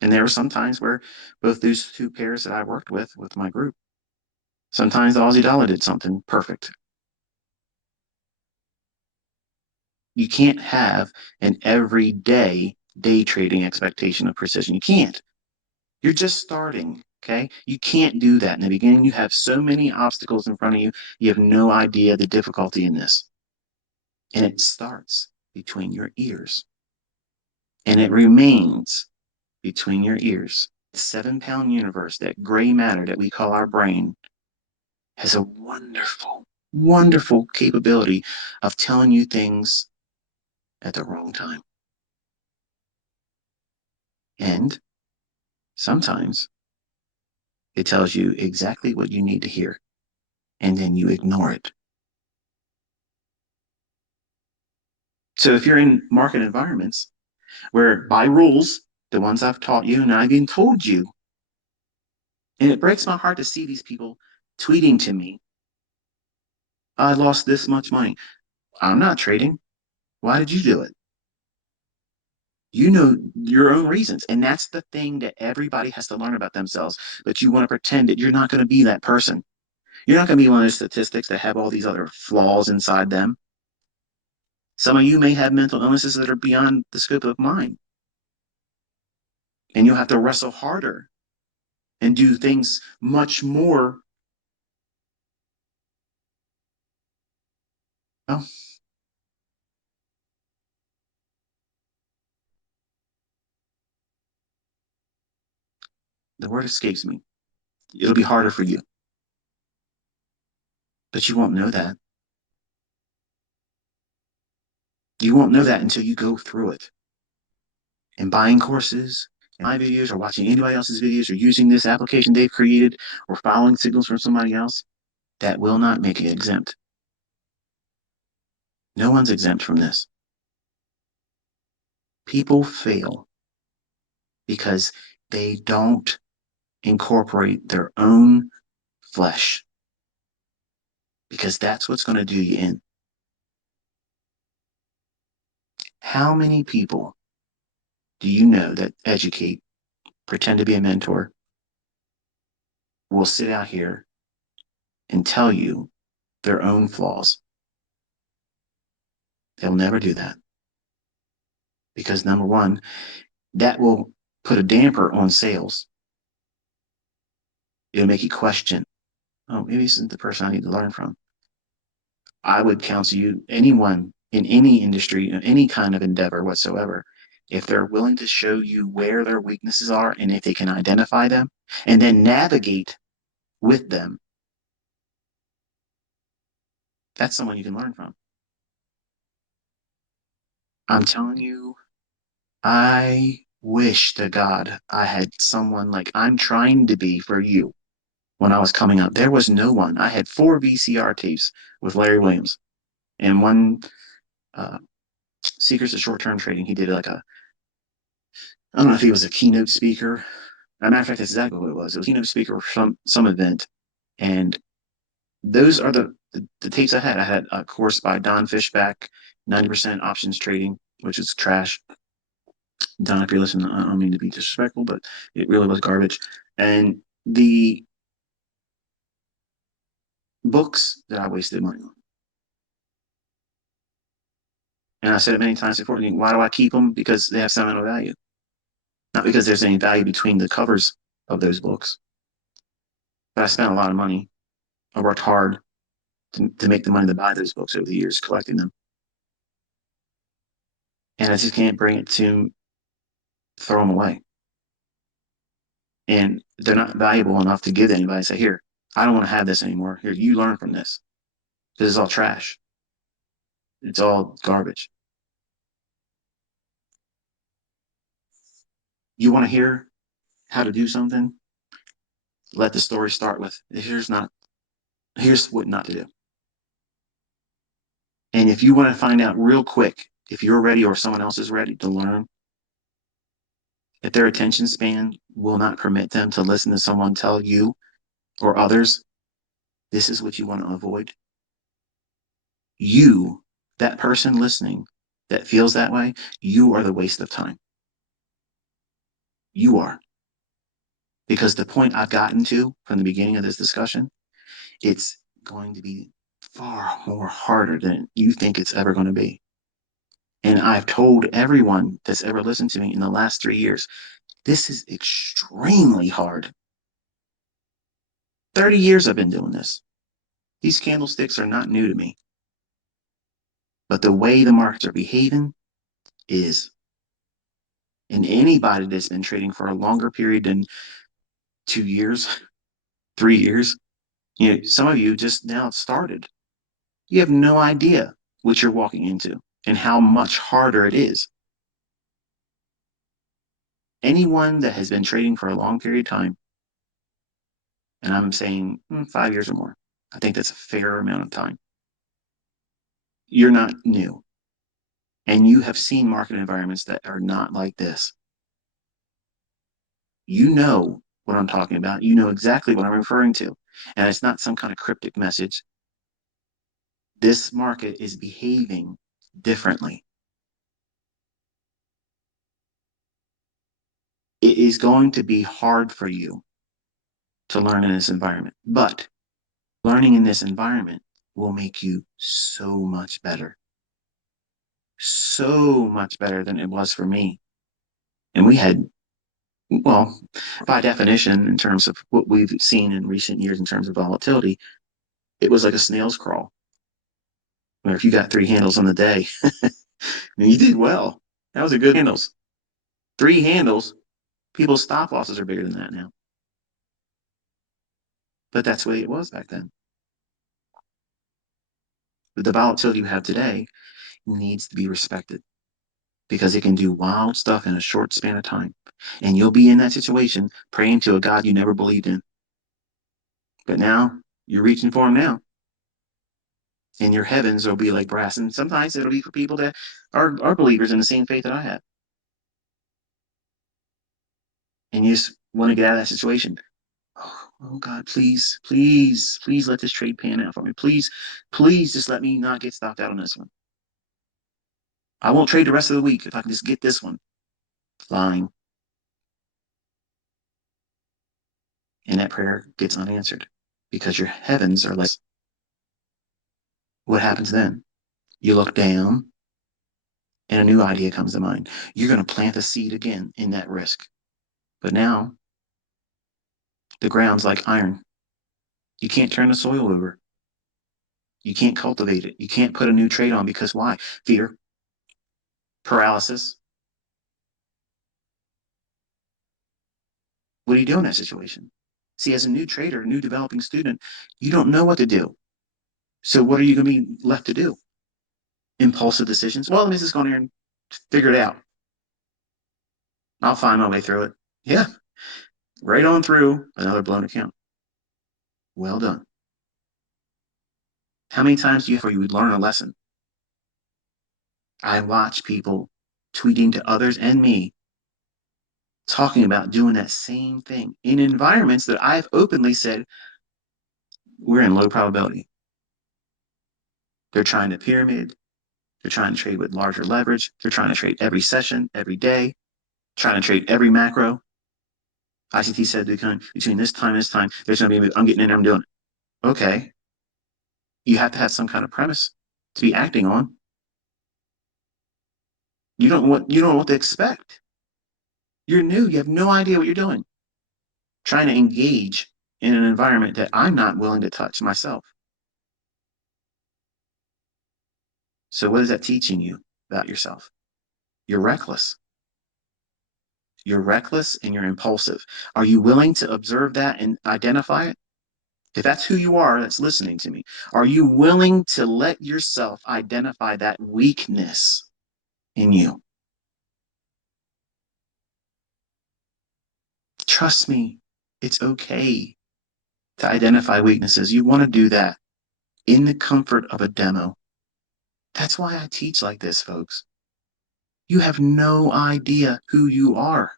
And there were some times where both those 2 pairs that I worked with my group, sometimes the Aussie dollar did something perfect. You can't have an everyday day trading expectation of precision. You can't. You're just starting, okay? You can't do that. In the beginning, you have so many obstacles in front of you, you have no idea the difficulty in this. And it starts between your ears. And it remains between your ears. The 7-pound universe, that gray matter that we call our brain, has a wonderful, wonderful capability of telling you things at the wrong time. And sometimes it tells you exactly what you need to hear, and then you ignore it. So if you're in market environments where by rules, the ones I've taught you and I've even told you, and it breaks my heart to see these people tweeting to me, I lost this much money. I'm not trading. Why did you do it? You know your own reasons. And that's the thing that everybody has to learn about themselves. But you want to pretend that you're not going to be that person. You're not going to be one of those statistics that have all these other flaws inside them. Some of you may have mental illnesses that are beyond the scope of mine. And you'll have to wrestle harder and do things much more. Well, the word escapes me. It'll be harder for you, but you won't know that. You won't know that until you go through it. And buying courses, and my videos, or watching anybody else's videos, or using this application they've created, or following signals from somebody else, that will not make you exempt. No one's exempt from this. People fail because they don't incorporate their own flesh, because that's what's going to do you in. How many people do you know that educate, pretend to be a mentor, will sit out here and tell you their own flaws? They'll never do that because, number one, that will put a damper on sales. It'll make you question, oh, maybe this isn't the person I need to learn from. I would counsel you, anyone in any industry, in any kind of endeavor whatsoever, if they're willing to show you where their weaknesses are and if they can identify them and then navigate with them, that's someone you can learn from. I'm telling you, I wish to God I had someone like I'm trying to be for you. When I was coming up, there was no one. I had 4 VCR tapes with Larry Williams and one uh, Secrets of Short-Term Trading. He did like I don't know if he was a keynote speaker. As a matter of fact, that's exactly what it was. It was a keynote speaker for some event. And those are the tapes I had. I had a course by Don Fishback, 90% options trading, which is trash. Don, if you're listening, I don't mean to be disrespectful, but it really was garbage. And the books that I wasted money on. And I said it many times before. Why do I keep them? Because they have sentimental value, not because there's any value between the covers of those books. But I spent a lot of money. I worked hard to make the money to buy those books over the years, collecting them. And I just can't bring it to throw them away. And they're not valuable enough to give to anybody and say, here, I don't want to have this anymore. Here, you learn from this. This is all trash. It's all garbage. You want to hear how to do something? Let the story start with here's what not to do. And if you want to find out real quick if you're ready or someone else is ready to learn, if their attention span will not permit them to listen to someone tell you or others, this is what you want to avoid. You, that person listening that feels that way, you are the waste of time. You are. Because the point I've gotten to from the beginning of this discussion, it's going to be far more harder than you think it's ever going to be. And I've told everyone that's ever listened to me in the last 3 years, this is extremely hard. 30 years I've been doing this. These candlesticks are not new to me. But the way the markets are behaving is. And anybody that's been trading for a longer period than 2 years, 3 years, some of you just now started. You have no idea what you're walking into and how much harder it is. Anyone that has been trading for a long period of time, and I'm saying 5 years or more, I think that's a fair amount of time. You're not new. And you have seen market environments that are not like this. You know what I'm talking about. You know exactly what I'm referring to. And it's not some kind of cryptic message. This market is behaving differently. It is going to be hard for you to learn in this environment, but learning in this environment will make you so much better, so much better than it was for me. And we had, well, by definition, in terms of what we've seen in recent years in terms of volatility, it was like a snail's crawl. Where if you got three handles on the day, you did well. That was a good handles. Three handles. People's stop losses are bigger than that now. But that's the way it was back then. But the volatility you have today needs to be respected because it can do wild stuff in a short span of time. And you'll be in that situation praying to a God you never believed in. But now you're reaching for him now. And your heavens will be like brass. And sometimes it'll be for people that are believers in the same faith that I have. And you just want to get out of that situation. Oh God, please, please, please let this trade pan out for me. Please, please just let me not get stopped out on this one. I won't trade the rest of the week if I can just get this one. Lying. And that prayer gets unanswered because your heavens are less. What happens then? You look down and a new idea comes to mind. You're going to plant a seed again in that risk. But now the ground's like iron. You can't turn the soil over. You can't cultivate it. You can't put a new trade on because why? Fear, paralysis. What do you do in that situation? See, as a new trader, new developing student, you don't know what to do. So what are you going to be left to do? Impulsive decisions. Well, let me just go in here and figure it out. I'll find my way through it. Yeah, right on through another blown account. Well done. How many times do you have where you would learn a lesson? I watch people tweeting to others and me talking about doing that same thing in environments that I've openly said we're in low probability. They're trying to pyramid. They're trying to trade with larger leverage. They're trying to trade every session, every day, trying to trade every macro. ICT said between this time, there's going to be, I'm getting in there, I'm doing it. Okay. You have to have some kind of premise to be acting on. You don't know what to expect. You're new. You have no idea what you're doing. Trying to engage in an environment that I'm not willing to touch myself. So what is that teaching you about yourself? You're reckless. You're reckless and you're impulsive. Are you willing to observe that and identify it? If that's who you are that's listening to me, are you willing to let yourself identify that weakness in you? Trust me, it's okay to identify weaknesses. You want to do that in the comfort of a demo. That's why I teach like this, folks. You have no idea who you are.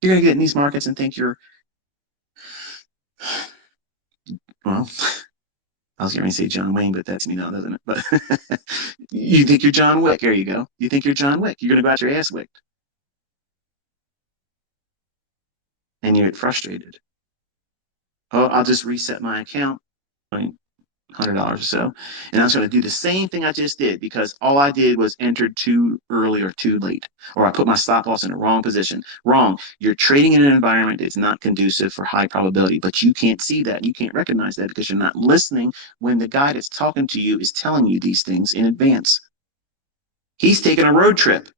You're going to get in these markets and think you're, well, I was going to say John Wayne, but that's me now, doesn't it? But you think you're John Wick. There you go. You think you're John Wick. You're going to go out your ass wicked. And you get frustrated. Oh, I'll just reset my account. $100 or so. And I was going to do the same thing I just did because all I did was enter too early or too late, or I put my stop loss in the wrong position. Wrong. You're trading in an environment that's not conducive for high probability, but you can't see that. You can't recognize that because you're not listening when the guy that's talking to you is telling you these things in advance. He's taking a road trip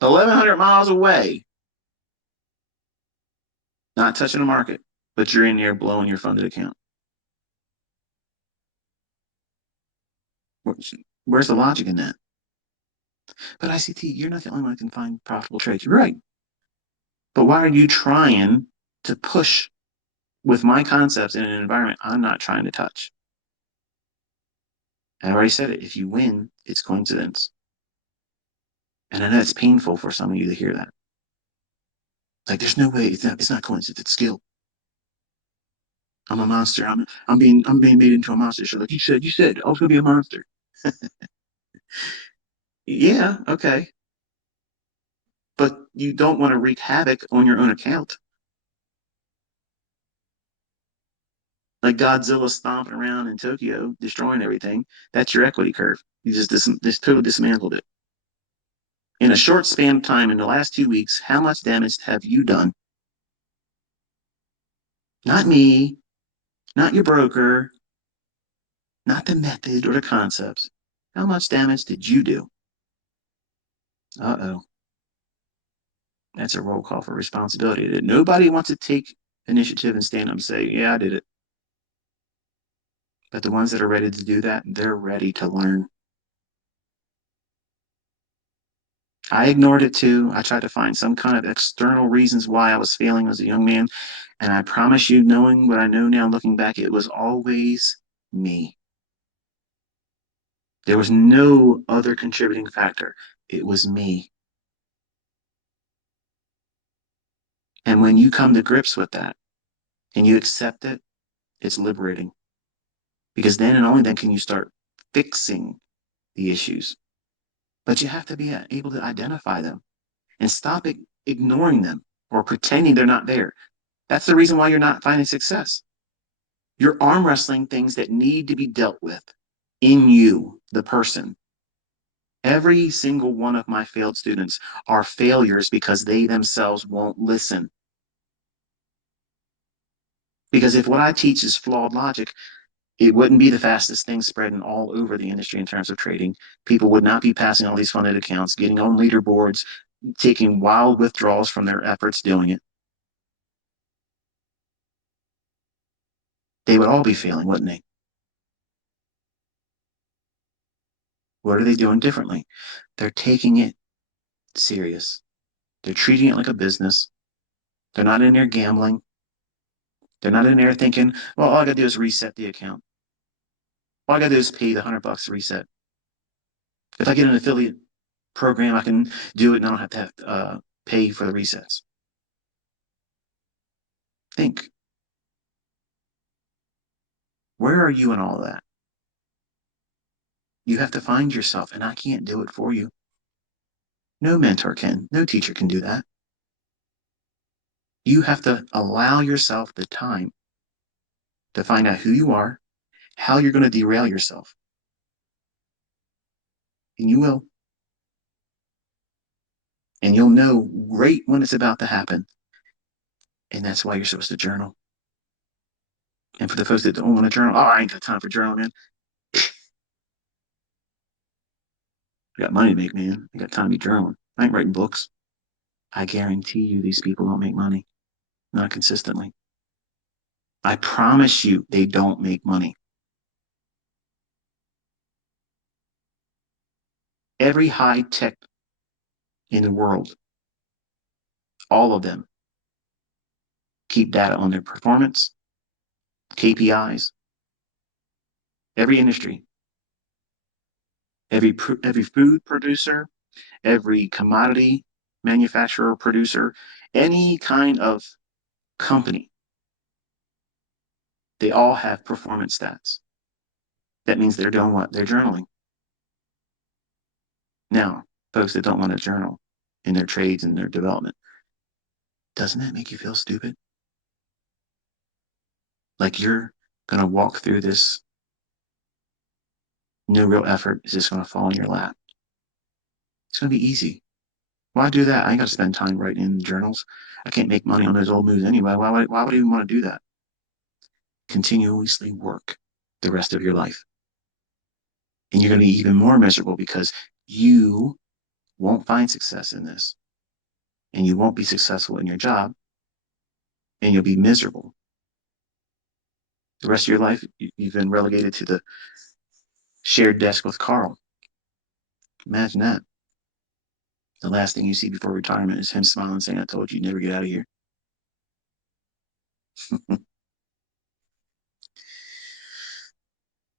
1,100 miles away, not touching the market, but you're in there blowing your funded account. Where's the logic in that? But ICT, you're not the only one that can find profitable trades. You're right. But why are you trying to push with my concepts in an environment I'm not trying to touch? I already said it. If you win, it's coincidence. And I know it's painful for some of you to hear that. Like, there's no way. It's not coincidence. It's skill. I'm a monster. I'm being made into a monster. So like you said I was gonna be a monster. Yeah, okay. But you don't want to wreak havoc on your own account. Like Godzilla stomping around in Tokyo, destroying everything. That's your equity curve. You just totally dismantled it. In a short span of time, in the last 2 weeks, how much damage have you done? Not me, not your broker, not the method or the concepts. How much damage did you do? Uh-oh. That's a roll call for responsibility. That nobody wants to take initiative and stand up and say, yeah, I did it. But the ones that are ready to do that, they're ready to learn. I ignored it too. I tried to find some kind of external reasons why I was failing as a young man. And I promise you, knowing what I know now, looking back, it was always me. There was no other contributing factor. It was me. And when you come to grips with that and you accept it, it's liberating. Because then and only then can you start fixing the issues. But you have to be able to identify them and stop ignoring them or pretending they're not there. That's the reason why you're not finding success. You're arm wrestling things that need to be dealt with in you, the person. Every single one of my failed students are failures because they themselves won't listen. Because if what I teach is flawed logic, it wouldn't be the fastest thing spreading all over the industry in terms of trading. People would not be passing all these funded accounts, getting on leaderboards, taking wild withdrawals from their efforts doing it. They would all be failing, wouldn't they? What are they doing differently? They're taking it serious. They're treating it like a business. They're not in there gambling. They're not in there thinking, well, all I got to do is reset the account. All I got to do is pay the $100 to reset. If I get an affiliate program, I can do it and I don't have to pay for the resets. Think, where are you in all of that? You have to find yourself, and I can't do it for you. No mentor can, no teacher can do that. You have to allow yourself the time to find out who you are, how you're going to derail yourself. And you will. And you'll know right when it's about to happen. And that's why you're supposed to journal. And for the folks that don't want to journal, oh, I ain't got time for journal, man. I got money to make, man. I got time to be journaling. I ain't writing books. I guarantee you these people don't make money. Not consistently. I promise you they don't make money. Every high tech in the world, all of them keep data on their performance, KPIs, every industry, every food producer, every commodity manufacturer, producer, any kind of company, they all have performance stats. That means they're doing what? They're journaling. Now, folks that don't want to journal in their trades and their development, doesn't that make you feel stupid? Like you're going to walk through this, no real effort is just going to fall in your lap. It's going to be easy. Why do that? I ain't got to spend time writing in journals. I can't make money on those old moves anyway. Why would I even want to do that? Continuously work the rest of your life. And you're going to be even more miserable because you won't find success in this. And you won't be successful in your job. And you'll be miserable. The rest of your life, you've been relegated to the shared desk with Carl. Imagine that. The last thing you see before retirement is him smiling saying, I told you, never get out of here.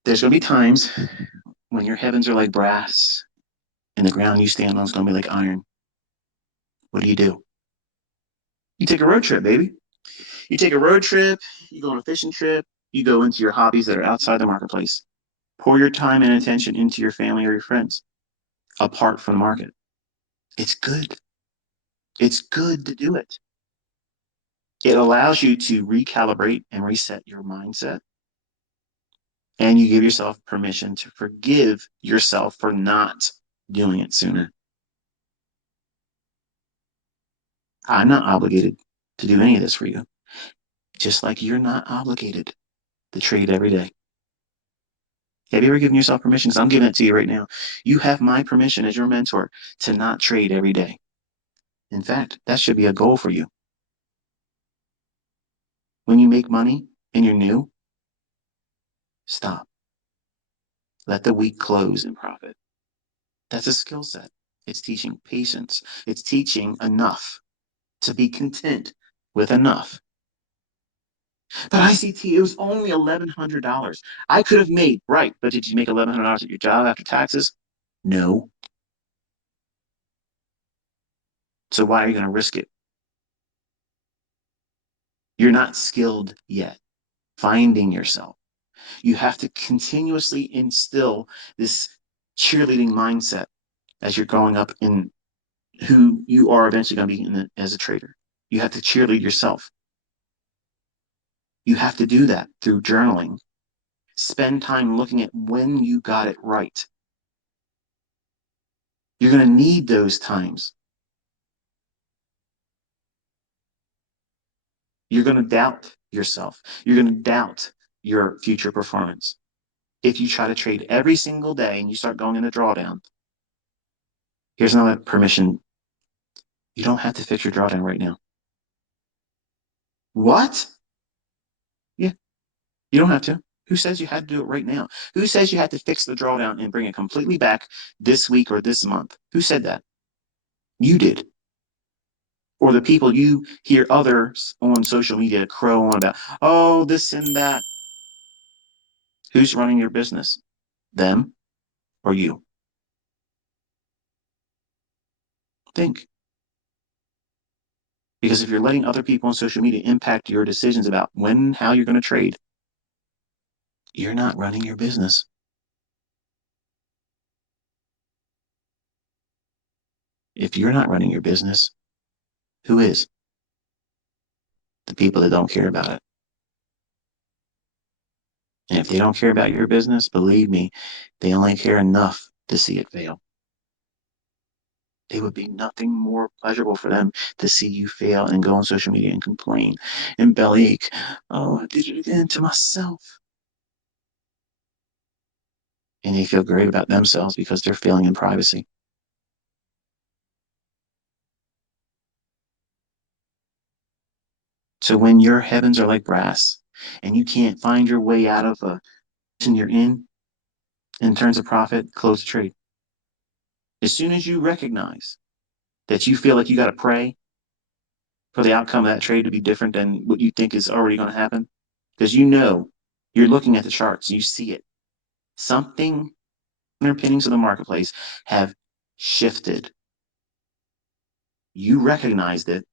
There's going to be times when your heavens are like brass and the ground you stand on is going to be like iron, what do? You take a road trip, baby. You take a road trip, you go on a fishing trip, you go into your hobbies that are outside the marketplace. Pour your time and attention into your family or your friends apart from the market. It's good. It's good to do it. It allows you to recalibrate and reset your mindset. And you give yourself permission to forgive yourself for not doing it sooner. I'm not obligated to do any of this for you, just like you're not obligated to trade every day. Have you ever given yourself permission? Because I'm giving it to you right now. You have my permission as your mentor to not trade every day. In fact, that should be a goal for you. When you make money and you're new, stop. Let the week close in profit. That's a skill set. It's teaching patience. It's teaching enough to be content with enough. But ICT, it was only $1,100. I could have made, right, but did you make $1,100 at your job after taxes? No. So why are you going to risk it? You're not skilled yet. Finding yourself. You have to continuously instill this cheerleading mindset as you're growing up in who you are eventually going to be as a trader. You have to cheerlead yourself. You have to do that through journaling. Spend time looking at when you got it right. You're going to need those times. You're going to doubt yourself. You're going to doubt your future performance. If you try to trade every single day and you start going in a drawdown, here's another permission. You don't have to fix your drawdown right now. What? Yeah, you don't have to. Who says you had to do it right now? Who says you had to fix the drawdown and bring it completely back this week or this month? Who said that? You did. Or the people you hear others on social media crow on about, oh, this and that. Who's running your business? Them or you? Think. Because if you're letting other people on social media impact your decisions about when and how you're going to trade, you're not running your business. If you're not running your business, who is? The people that don't care about it. And if they don't care about your business, believe me, they only care enough to see it fail. It would be nothing more pleasurable for them to see you fail and go on social media and complain and bellyache. Oh, I did it again to myself. And they feel great about themselves because they're failing in privacy. So when your heavens are like brass and you can't find your way out of a position you're in terms of profit, close the trade. As soon as you recognize that you feel like you got to pray for the outcome of that trade to be different than what you think is already going to happen, because you know you're looking at the charts, you see it. Something underpinnings of the marketplace have shifted. You recognized it,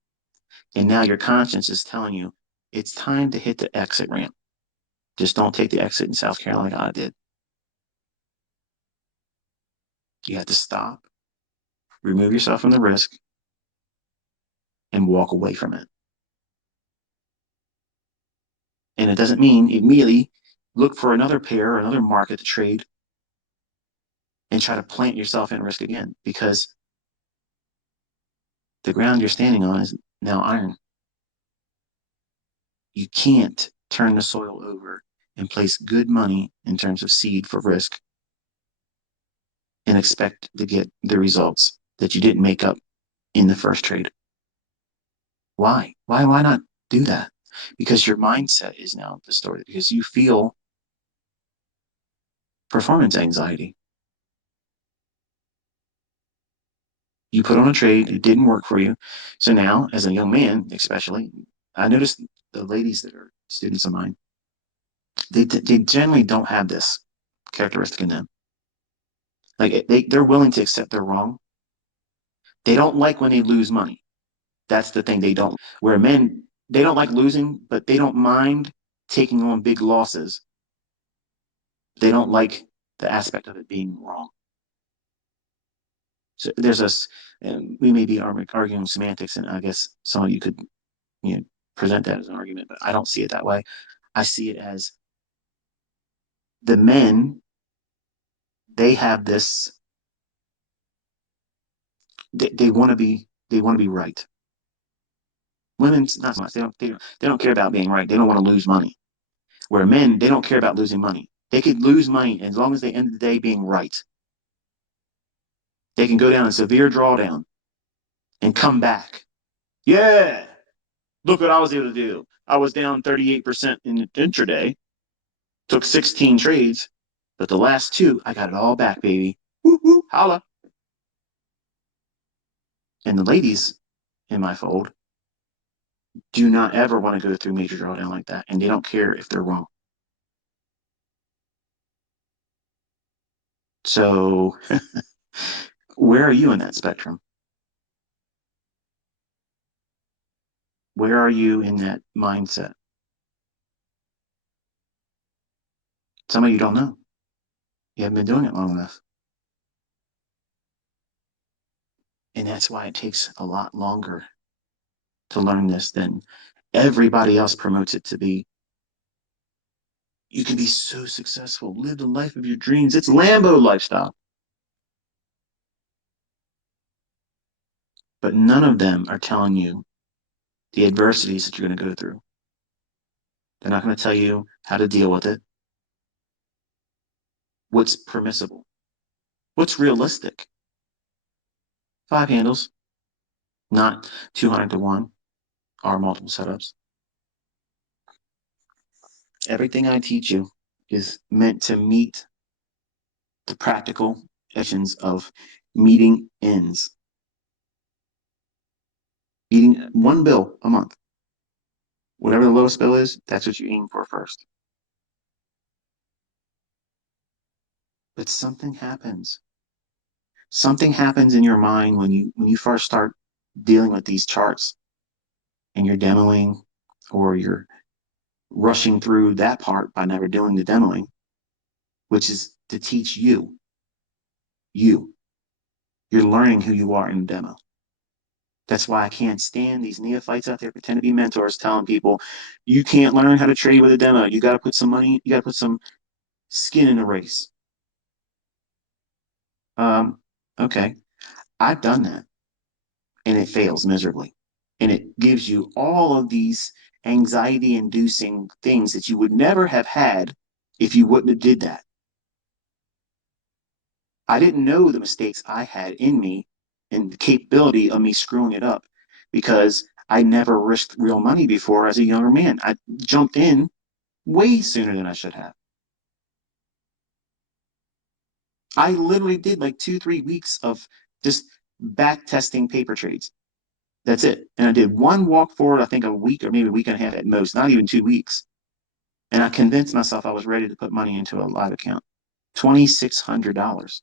and now your conscience is telling you it's time to hit the exit ramp. Just don't take the exit in South Carolina like I did. You have to stop, remove yourself from the risk, and walk away from it. And it doesn't mean immediately look for another pair or another market to trade and try to plant yourself in risk again, because the ground you're standing on is now iron. You can't turn the soil over and place good money in terms of seed for risk and expect to get the results that you didn't make up in the first trade. Why? Why not do that? Because your mindset is now distorted, because you feel performance anxiety. You put on a trade, it didn't work for you. So now, as a young man, especially, I noticed the ladies that are students of mine, they generally don't have this characteristic in them. Like they're willing to accept they're wrong. They don't like when they lose money. That's the thing they don't. Where men, they don't like losing, but they don't mind taking on big losses. They don't like the aspect of it being wrong. So there's us, and we may be arguing semantics, and I guess some of you could, you know, present that as an argument, but I don't see it that way. I see it as the men, they have this, they want to be right. Women's not so much. They don't care about being right. They don't want to lose money. Where men, they don't care about losing money. They could lose money as long as they end the day being right. They can go down a severe drawdown and come back. Yeah, look what I was able to do. I was down 38% in the intraday, took 16 trades, but the last two, I got it all back, baby. Woo woo, holla. And the ladies in my fold do not ever want to go through major drawdown like that, and they don't care if they're wrong. So, where are you in that spectrum? Where are you in that mindset? Some of you don't know. You haven't been doing it long enough. And that's why it takes a lot longer to learn this than everybody else promotes it to be. You can be so successful, live the life of your dreams. It's Lambo lifestyle. But none of them are telling you the adversities that you're going to go through. They're not going to tell you how to deal with it, what's permissible, what's realistic. Five handles, not 200 to 1 or multiple setups. Everything I teach you is meant to meet the practical actions of meeting ends, meeting one bill a month. Whatever the lowest bill is, that's what you aim for first. But something happens. Something happens in your mind when you first start dealing with these charts and you're demoing or you're rushing through that part by never doing the demoing, which is to teach you. You. You're learning who you are in the demo. That's why I can't stand these neophytes out there pretend to be mentors telling people you can't learn how to trade with a demo. You got to put some money, you got to put some skin in the race. Um, okay, I've done that and it fails miserably. And it gives you all of these anxiety inducing things that you would never have had if you wouldn't have did that. I didn't know the mistakes I had in me and the capability of me screwing it up because I never risked real money before as a younger man. I jumped in way sooner than I should have. I literally did like 2, 3 weeks of just back testing paper trades. That's it. And I did one walk forward, I think a week or maybe a week and a half at most, not even 2 weeks. And I convinced myself I was ready to put money into a live account. $2,600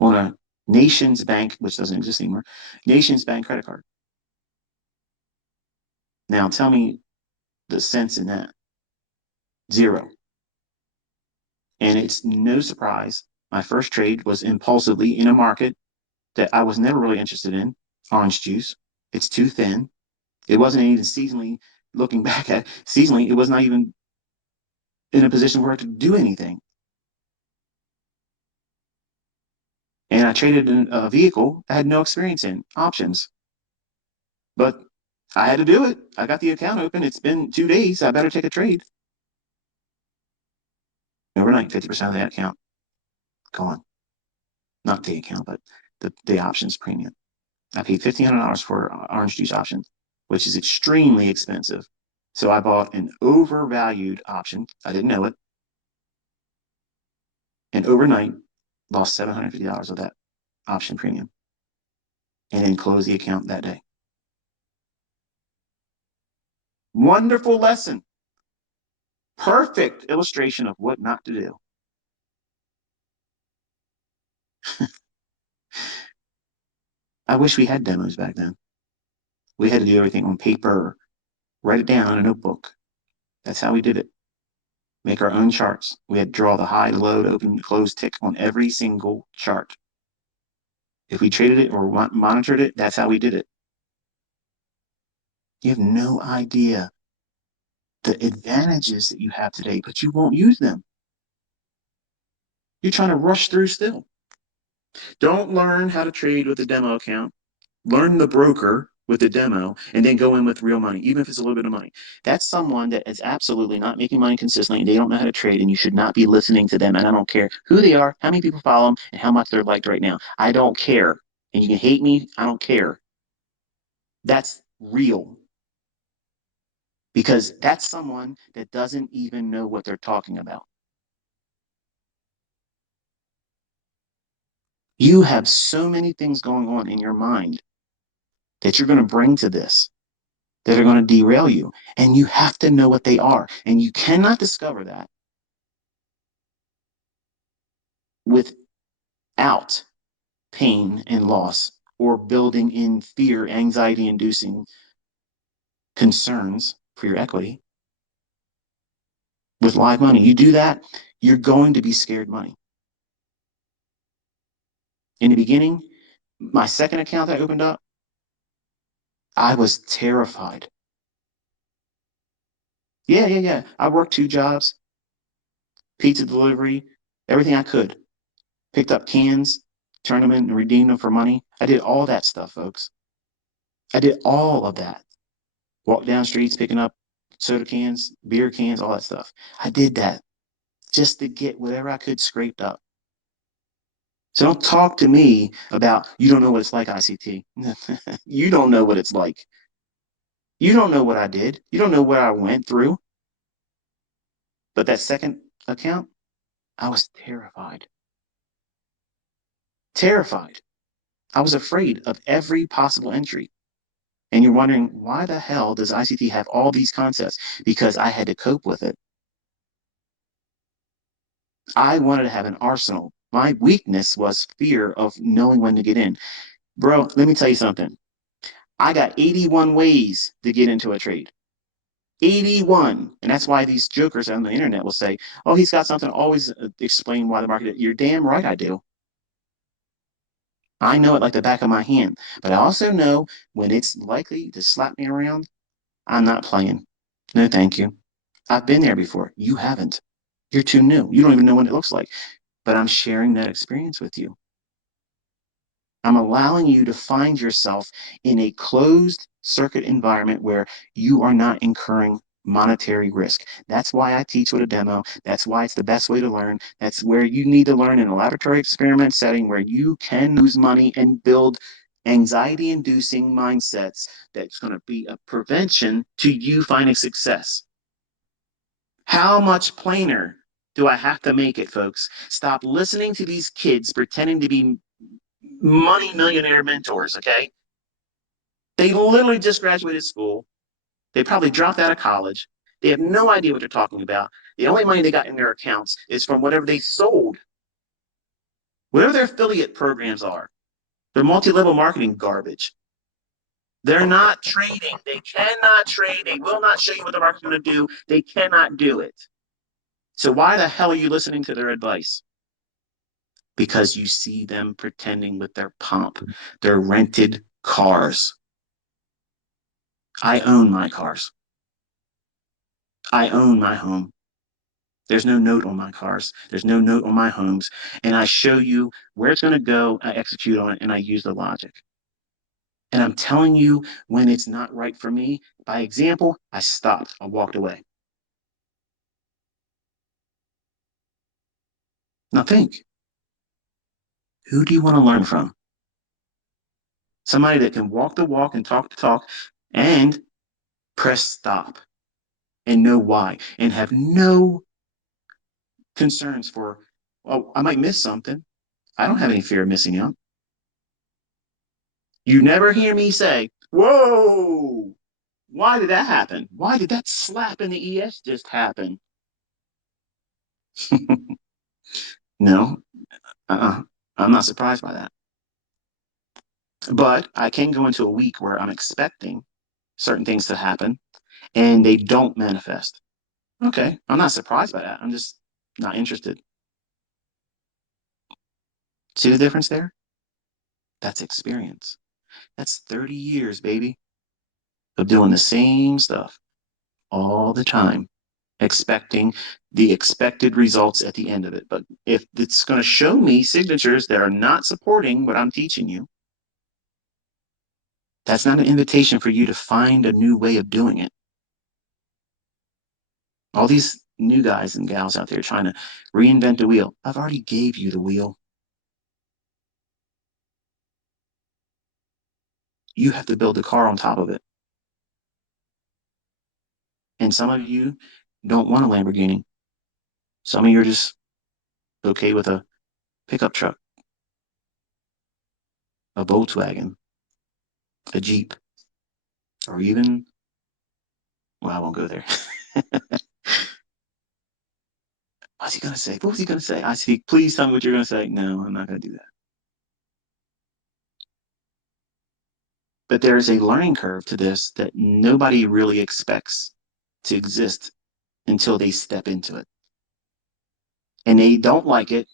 on a Nations Bank, which doesn't exist anymore, Nations Bank credit card. Now tell me the sense in that. Zero. And it's no surprise. My first trade was impulsively in a market that I was never really interested in, orange juice. It's too thin. It wasn't even seasonally, looking back at seasonally, it was not even in a position where I could do anything. And I traded in a vehicle I had no experience in, options. But I had to do it. I got the account open. It's been 2 days. I better take a trade. Overnight, 50% of that account gone. Not the account, but the options premium. I paid $1,500 for orange juice option, which is extremely expensive. So I bought an overvalued option. I didn't know it. And overnight, lost $750 of that option premium and then closed the account that day. Wonderful lesson. Perfect illustration of what not to do. I wish we had demos back then. We had to do everything on paper, write it down in a notebook. That's how we did it. Make our own charts. We had to draw the high, low, open, close tick on every single chart. If we traded it or monitored it, that's how we did it. You have no idea the advantages that you have today, but you won't use them. You're trying to rush through still. Don't learn how to trade with a demo account. Learn the broker with the demo and then go in with real money, even if it's a little bit of money. That's someone that is absolutely not making money consistently and they don't know how to trade, and you should not be listening to them. And I don't care who they are, how many people follow them, and how much they're liked right now. I don't care. And you can hate me, I don't care. That's real. Because that's someone that doesn't even know what they're talking about. You have so many things going on in your mind that you're going to bring to this that are going to derail you. And you have to know what they are. And you cannot discover that without pain and loss or building in fear, anxiety inducing concerns for your equity with live money. You do that, you're going to be scared money. In the beginning, my second account that I opened up, I was terrified. Yeah. I worked 2 jobs, pizza delivery, everything I could. Picked up cans, turned them in and redeemed them for money. I did all that stuff, folks. I did all of that. Walked down streets picking up soda cans, beer cans, all that stuff. I did that just to get whatever I could scraped up. So don't talk to me about you don't know what it's like, ICT. You don't know what it's like. You don't know what I did. You don't know what I went through. But that second account, I was terrified. Terrified. I was afraid of every possible entry. And you're wondering, why the hell does ICT have all these concepts? Because I had to cope with it. I wanted to have an arsenal. My weakness was fear of knowing when to get in. Bro, let me tell you something. I got 81 ways to get into a trade. 81. And that's why these jokers on the internet will say, oh, he's got something, always explain why the market. You're damn right I do. I know it like the back of my hand. But I also know when it's likely to slap me around, I'm not playing. No, thank you. I've been there before. You haven't. You're too new. You don't even know what it looks like. But I'm sharing that experience with you. I'm allowing you to find yourself in a closed circuit environment where you are not incurring monetary risk. That's why I teach with a demo. That's why it's the best way to learn. That's where you need to learn in a laboratory experiment setting where you can lose money and build anxiety inducing mindsets that's going to be a prevention to you finding success. How much plainer do I have to make it, folks? Stop listening to these kids pretending to be money millionaire mentors, okay? They literally just graduated school. They probably dropped out of college. They have no idea what they're talking about. The only money they got in their accounts is from whatever they sold, whatever their affiliate programs are. They're multi-level marketing garbage. They're not trading. They cannot trade. They will not show you what the market's going to do. They cannot do it. So why the hell are you listening to their advice? Because you see them pretending with their pomp, their rented cars. I own my cars. I own my home. There's no note on my cars. There's no note on my homes. And I show you where it's going to go. I execute on it and I use the logic. And I'm telling you when it's not right for me. By example, I stopped. I walked away. Now think, who do you want to learn from? Somebody that can walk the walk and talk the talk and press stop and know why and have no concerns for, oh, I might miss something. I don't have any fear of missing out. You never hear me say, whoa, why did that happen? Why did that slap in the ES just happen? No, uh-uh. I'm not surprised by that. But I can go into a week where I'm expecting certain things to happen and they don't manifest. Okay, I'm not surprised by that. I'm just not interested. See the difference there? That's experience. That's 30 years, baby, of doing the same stuff all the time, expecting the expected results at the end of it. But if it's going to show me signatures that are not supporting what I'm teaching you, that's not an invitation for you to find a new way of doing it. All these new guys and gals out there trying to reinvent the wheel. I've already gave you the wheel. You have to build the car on top of it. And some of you don't want a Lamborghini. Some of you are just okay with a pickup truck, a Volkswagen, a Jeep, or even, well, I won't go there. What's he going to say? What was he going to say? I see. Please tell me what you're going to say. No, I'm not going to do that. But there is a learning curve to this that nobody really expects to exist until they step into it. And they don't like it.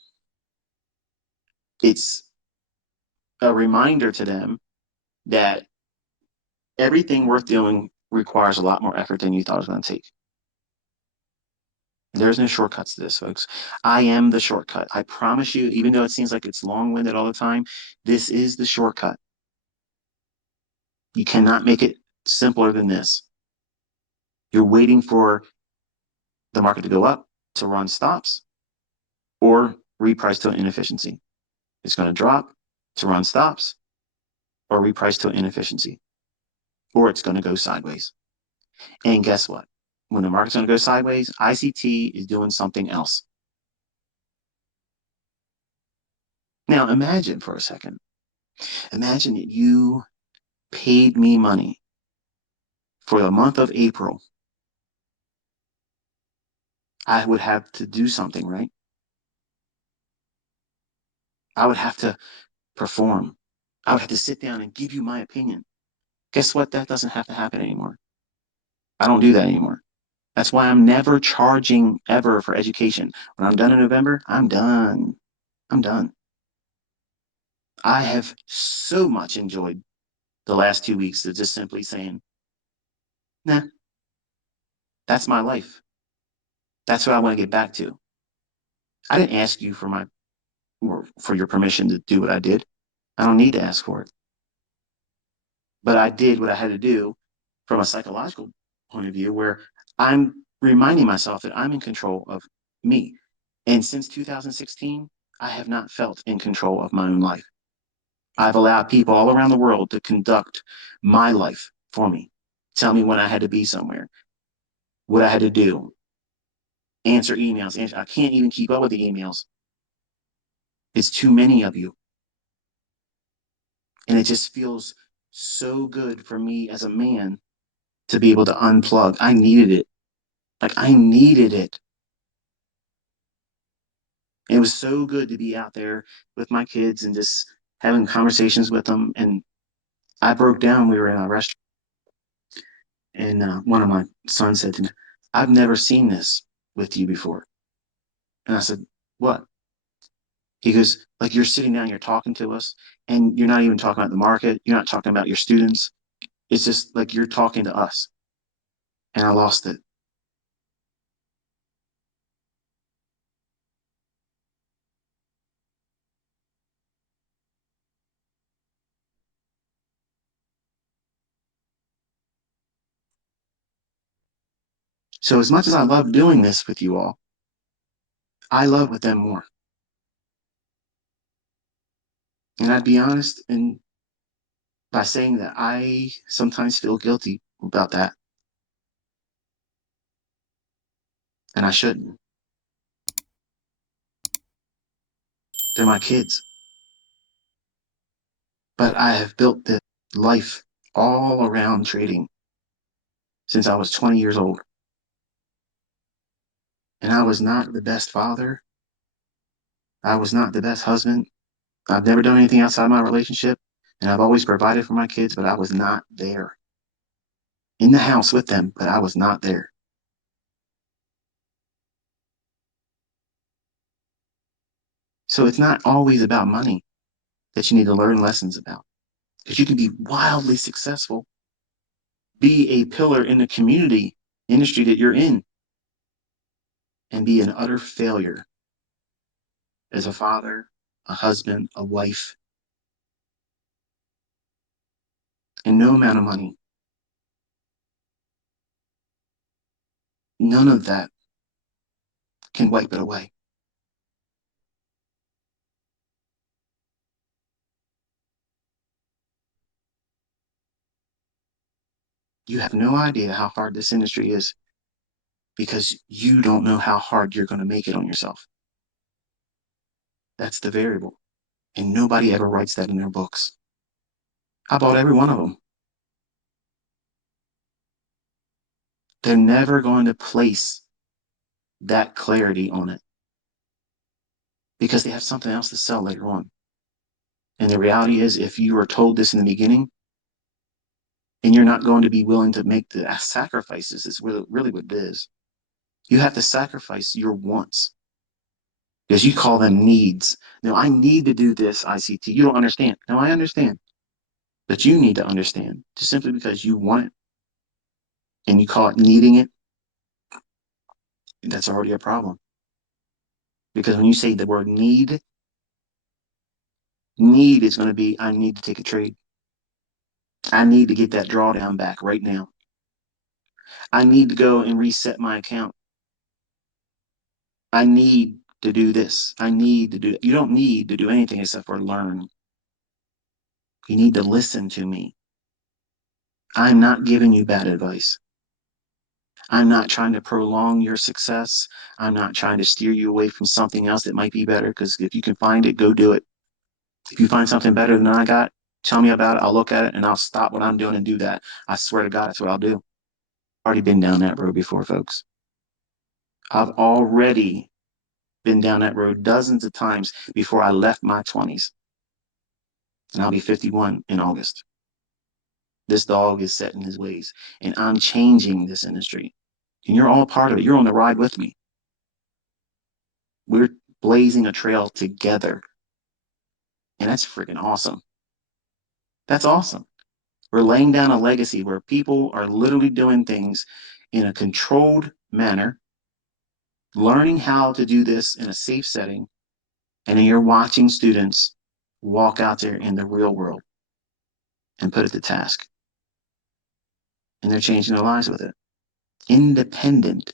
It's a reminder to them that everything worth doing requires a lot more effort than you thought it was going to take. There's no shortcuts to this, folks. I am the shortcut. I promise you, even though it seems like it's long-winded all the time, this is the shortcut. You cannot make it simpler than this. You're waiting for the market to go up to run stops or reprice to an inefficiency. It's going to drop to run stops or reprice to an inefficiency, or it's going to go sideways. And guess what? When the market's going to go sideways, ICT is doing something else. Now, imagine for a second. Imagine that you paid me money for the month of April. I would have to do something, right? I would have to perform. I would have to sit down and give you my opinion. Guess what? That doesn't have to happen anymore. I don't do that anymore. That's why I'm never charging ever for education. When I'm done in November, I'm done. I'm done. I have so much enjoyed the last 2 weeks of just simply saying, nah, that's my life. That's what I want to get back to. I didn't ask you for my or for your permission to do what I did. I don't need to ask for it. But I did what I had to do from a psychological point of view where I'm reminding myself that I'm in control of me. And since 2016, I have not felt in control of my own life. I've allowed people all around the world to conduct my life for me, tell me when I had to be somewhere, what I had to do, answer emails. I can't even keep up with the emails. It's too many of you. And it just feels so good for me as a man to be able to unplug. I needed it. Like I needed it. It was so good to be out there with my kids and just having conversations with them. And I broke down. We were in a restaurant, and one of my sons said to me, "I've never seen this with you before." And I said, "What?" He goes, "Like you're sitting down, you're talking to us, and you're not even talking about the market. You're not talking about your students. It's just like you're talking to us." And I lost it. So as much as I love doing this with you all, I love with them more. And I'd be honest in by saying that I sometimes feel guilty about that, and I shouldn't. They're my kids. But I have built this life all around trading since I was 20 years old. And I was not the best father. I was not the best husband. I've never done anything outside my relationship, and I've always provided for my kids, but I was not there in the house with them, but I was not there. So it's not always about money that you need to learn lessons about, because you can be wildly successful, be a pillar in the community industry that you're in, and be an utter failure as a father, a husband, a wife, and no amount of money, none of that can wipe it away. You have no idea how hard this industry is because you don't know how hard you're going to make it on yourself. That's the variable. And nobody ever writes that in their books. I bought every one of them. They're never going to place that clarity on it because they have something else to sell later on. And the reality is, if you were told this in the beginning and you're not going to be willing to make the sacrifices, is really what it is. You have to sacrifice your wants because you call them needs. Now, I need to do this, ICT. You don't understand. No, I understand. But you need to understand just simply because you want it and you call it needing it, that's already a problem. Because when you say the word need is going to be, I need to take a trade. I need to get that drawdown back right now. I need to go and reset my account. I need to do this. I need to do. You don't need to do anything except for learn. You need to listen to me. I'm not giving you bad advice. I'm not trying to prolong your success. I'm not trying to steer you away from something else that might be better. Because if you can find it, go do it. If you find something better than I got, tell me about it. I'll look at it and I'll stop what I'm doing and do that. I swear to God, that's what I'll do. Already been down that road before, folks. I've already been down that road dozens of times before I left my 20s. And I'll be 51 in August. This dog is set in his ways, and I'm changing this industry. And you're all part of it. You're on the ride with me. We're blazing a trail together. And that's freaking awesome. That's awesome. We're laying down a legacy where people are literally doing things in a controlled manner, learning how to do this in a safe setting. And then you're watching students walk out there in the real world and put it to task. And they're changing their lives with it, independent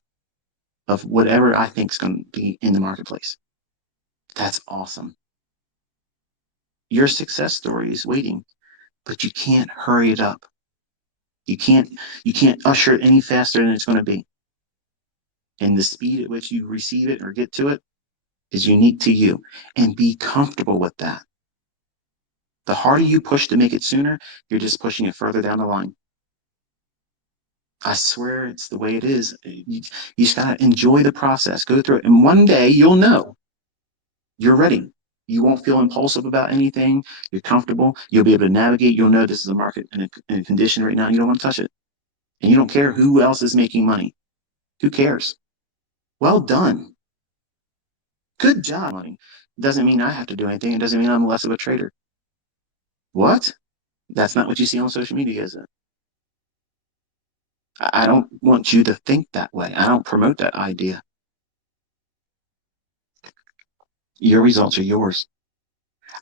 of whatever I think is going to be in the marketplace. That's awesome. Your success story is waiting, but you can't hurry it up. You can't you can't usher it any faster than it's going to be. And the speed at which you receive it or get to it is unique to you. And be comfortable with that. The harder you push to make it sooner, you're just pushing it further down the line. I swear it's the way it is. You just gotta enjoy the process, go through it, and one day you'll know you're ready. You won't feel impulsive about anything. You're comfortable. You'll be able to navigate. You'll know this is a market in a condition right now. You don't want to touch it. And you don't care who else is making money. Who cares? Well done. Good job. Money. Doesn't mean I have to do anything. It doesn't mean I'm less of a trader. What? That's not what you see on social media, is it? I don't want you to think that way. I don't promote that idea. Your results are yours.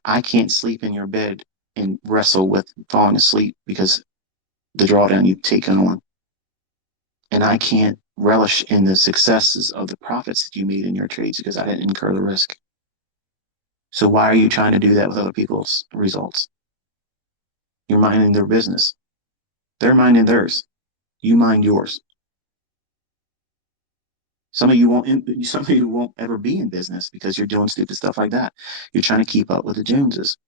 I can't sleep in your bed and wrestle with falling asleep because the drawdown you've taken on. And I can't relish in the successes of the profits that you made in your trades because I didn't incur the risk. So why are you trying to do that with other people's results? You're minding their business. They're minding theirs. You mind yours. Some of you won't ever be in business because you're doing stupid stuff like that. You're trying to keep up with the Joneses.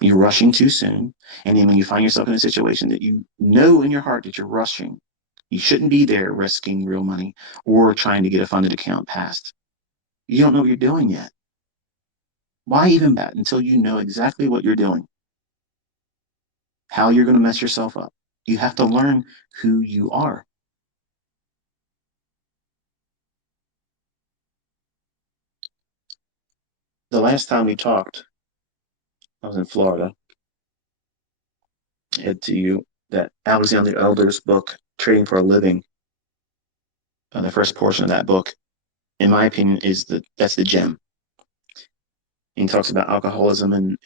You're rushing too soon. And then when you find yourself in a situation that you know in your heart that you're rushing, you shouldn't be there risking real money or trying to get a funded account passed. You don't know what you're doing yet. Why even that until you know exactly what you're doing, how you're going to mess yourself up? You have to learn who you are. The last time we talked, I was in Florida. I had to you that Alexander Elder's book, Trading for a Living. The first portion of that book, in my opinion, is that's the gem. And he talks about alcoholism and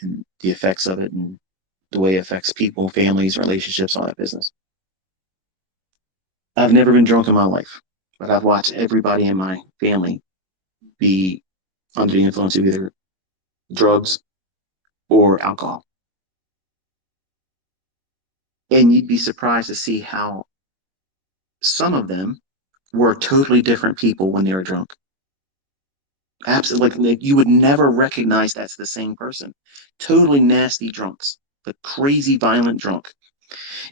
the effects of it and the way it affects people, families, relationships, all that business. I've never been drunk in my life, but I've watched everybody in my family be under the influence of either drugs or alcohol. And you'd be surprised to see how some of them were totally different people when they were drunk. Absolutely, like you would never recognize that's the same person. Totally nasty drunks, the crazy violent drunk.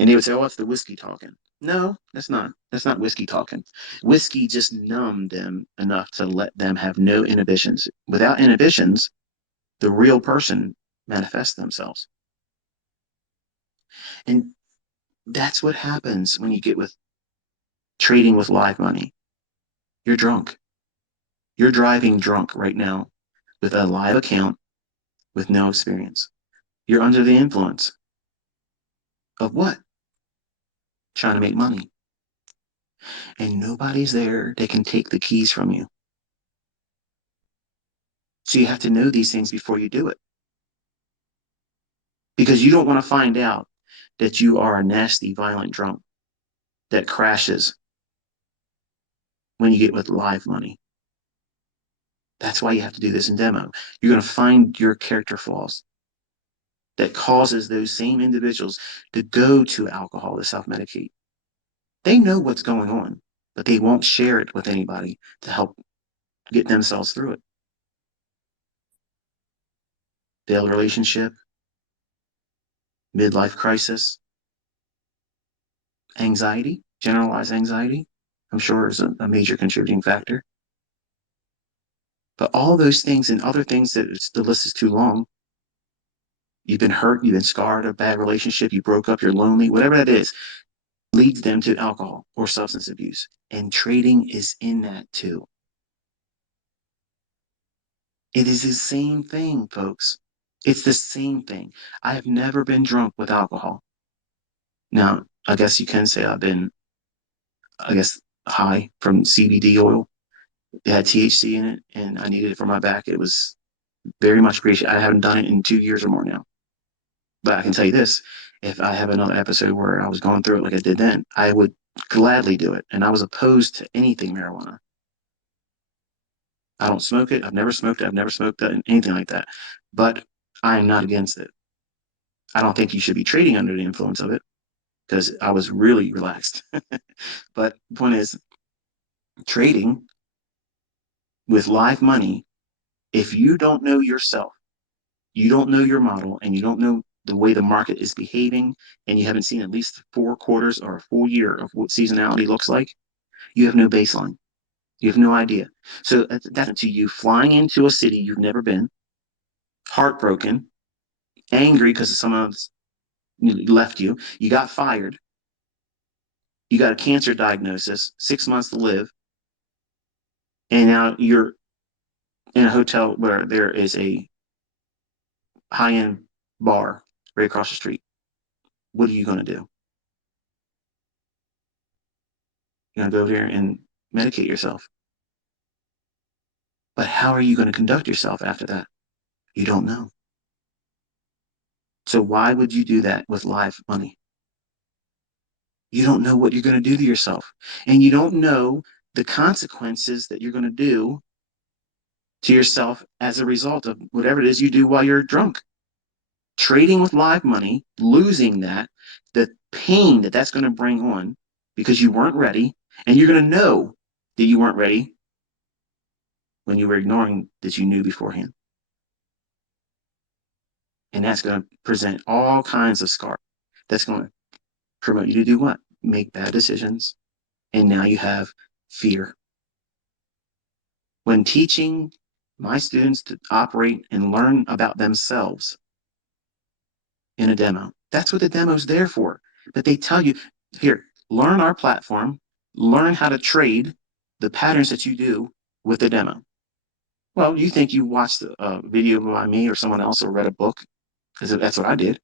And they would say, "Oh, it's the whiskey talking." No, that's not. That's not whiskey talking. Whiskey just numbed them enough to let them have no inhibitions. Without inhibitions, the real person manifests themselves. And that's what happens when you get with trading with live money. You're drunk. You're driving drunk right now with a live account with no experience. You're under the influence of what? Trying to make money. And nobody's there that can take the keys from you. So you have to know these things before you do it. Because you don't want to find out that you are a nasty, violent drunk that crashes when you get with live money. That's why you have to do this in demo. You're going to find your character flaws that causes those same individuals to go to alcohol to self-medicate. They know what's going on, but they won't share it with anybody to help get themselves through it. Failed relationship, midlife crisis, anxiety, generalized anxiety, I'm sure is a major contributing factor. But all those things and other things that the list is too long. You've been hurt, you've been scarred, a bad relationship, you broke up, you're lonely, whatever that is, leads them to alcohol or substance abuse. And trading is in that too. It is the same thing, folks. It's the same thing. I have never been drunk with alcohol. Now, I guess you can say I've been, I guess, high from CBD oil. It had THC in it, and I needed it for my back. It was very much appreciated. I haven't done it in 2 years or more now. But I can tell you this, if I have another episode where I was going through it like I did then, I would gladly do it. And I was opposed to anything marijuana. I don't smoke it. I've never smoked it. I've never smoked anything like that. But I am not against it. I don't think you should be trading under the influence of it because I was really relaxed. But the point is, trading with live money, if you don't know yourself, you don't know your model, and you don't know the way the market is behaving, and you haven't seen at least 4 quarters or a full year of what seasonality looks like, you have no baseline. You have no idea. So that's to you flying into a city you've never been, heartbroken, angry because someone's left you, you got fired, you got a cancer diagnosis, 6 months to live, and now you're in a hotel where there is a high end bar right across the street. What are you going to do? You're going to go there and medicate yourself. But how are you going to conduct yourself after that? You don't know. So why would you do that with live money? You don't know what you're going to do to yourself. And you don't know the consequences that you're going to do to yourself as a result of whatever it is you do while you're drunk. Trading with live money, losing that, the pain that that's going to bring on because you weren't ready, and you're going to know that you weren't ready when you were ignoring that you knew beforehand. And that's going to present all kinds of scars. That's going to promote you to do what? Make bad decisions. And now you have fear. When teaching my students to operate and learn about themselves in a demo. That's what the demo is there for. But they tell you, here, learn our platform, learn how to trade the patterns that you do with the demo. Well, you think you watched a video by me or someone else or read a book, because that's what I did.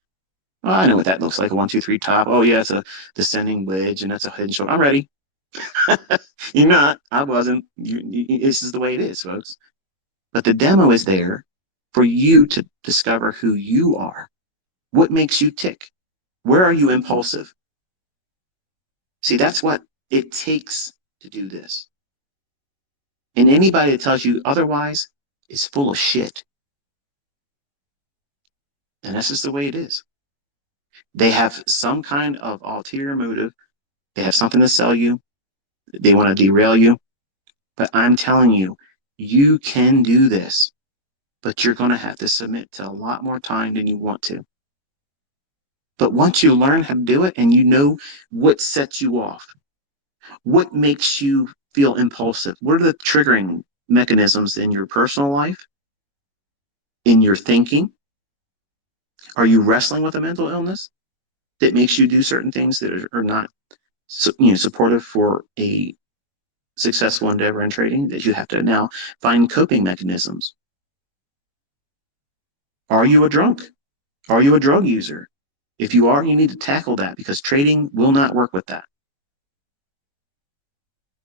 Oh, I know what that looks like, a 1, 2, 3 top. Oh, yeah, it's a descending wedge, and that's a head and shoulder. I'm ready. You're not. I wasn't. This is the way it is, folks. But the demo is there for you to discover who you are. What makes you tick? Where are you impulsive? See, that's what it takes to do this. And anybody that tells you otherwise is full of shit. And that's just the way it is. They have some kind of ulterior motive. They have something to sell you. They want to derail you. But I'm telling you, you can do this, but you're going to have to submit to a lot more time than you want to. But once you learn how to do it and you know what sets you off, what makes you feel impulsive, what are the triggering mechanisms in your personal life, in your thinking? Are you wrestling with a mental illness that makes you do certain things that are not supportive for a successful endeavor in trading, that you have to now find coping mechanisms? Are you a drunk? Are you a drug user? If you are, you need to tackle that, because trading will not work with that.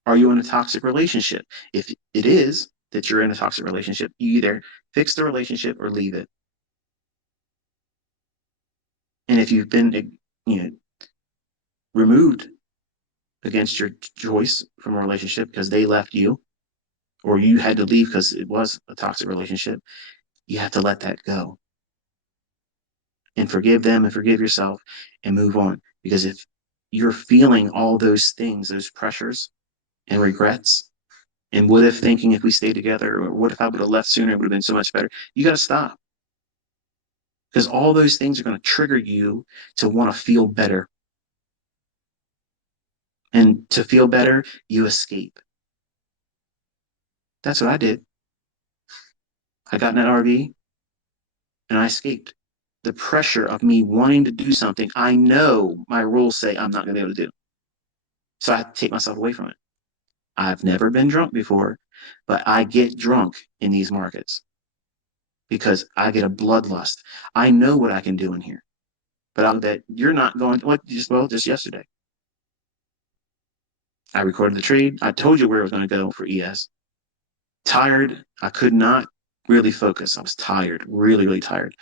Are you in a toxic relationship? If it is that you're in a toxic relationship, you either fix the relationship or leave it. And if you've been, removed against your choice from a relationship because they left you, or you had to leave because it was a toxic relationship, you have to let that go and forgive them and forgive yourself and move on. Because if you're feeling all those things, those pressures and regrets, and what if thinking, if we stayed together, or what if I would have left sooner, it would have been so much better, you got to stop, because all those things are going to trigger you to want to feel better. And to feel better, you escape. That's what I did. I got in that RV and I escaped the pressure of me wanting to do something I know my rules say I'm not going to be able to do. So I have to take myself away from it. I've never been drunk before, but I get drunk in these markets because I get a bloodlust. I know what I can do in here, but I know that you're not going to, like, just yesterday. I recorded the trade. I told you where I was going to go for ES. Tired. I could not really focus. I was tired, really, really tired.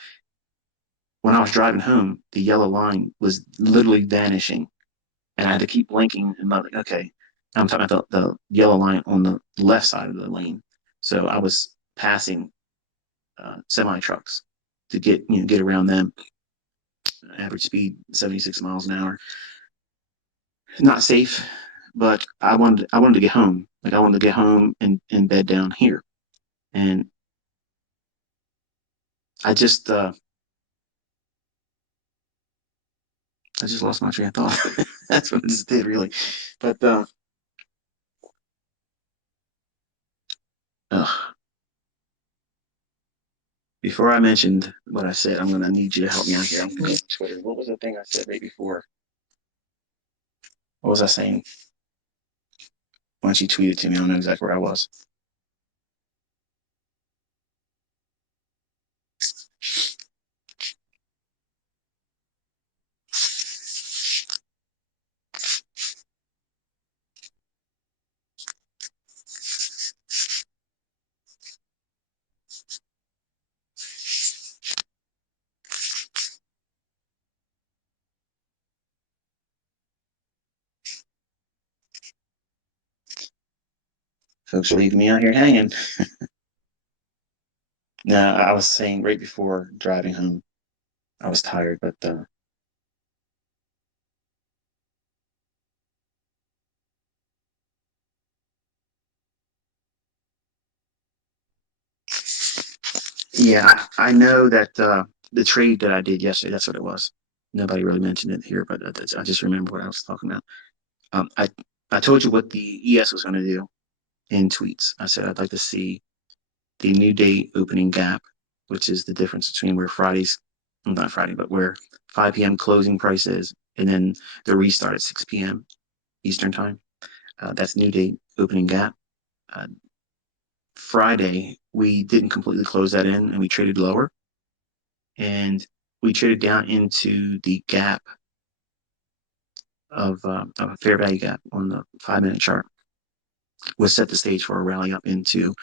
When I was driving home, the yellow line was literally vanishing, and I had to keep blinking. And I'm like, okay, I'm talking about the yellow line on the left side of the lane. So I was passing semi trucks to get around them. Average speed 76 miles an hour. Not safe, but I wanted to get home. Like, I wanted to get home and bed down here. And I just uh, I just lost my train of thought. That's what it just did, really. But before I mentioned what I said, I'm gonna need you to help me out here. I'm going to Twitter. What was the thing I said right before? What was I saying? Why don't you tweet it to me? I don't know exactly where I was. Folks are leaving me out here hanging. No, I was saying right before driving home, I was tired, but yeah, I know that the trade that I did yesterday, that's what it was. Nobody really mentioned it here, but I just remember what I was talking about. Um, I I told you what the ES was going to do in tweets. I said I'd like to see the new day opening gap, which is the difference between where not Friday, but where 5 p.m. closing price is, and then the restart at 6 p.m. Eastern time. That's new day opening gap. Uh, Friday, we didn't completely close that in, and we traded lower, and we traded down into the gap of a fair value gap on the 5-minute chart, which set the stage for a rally up into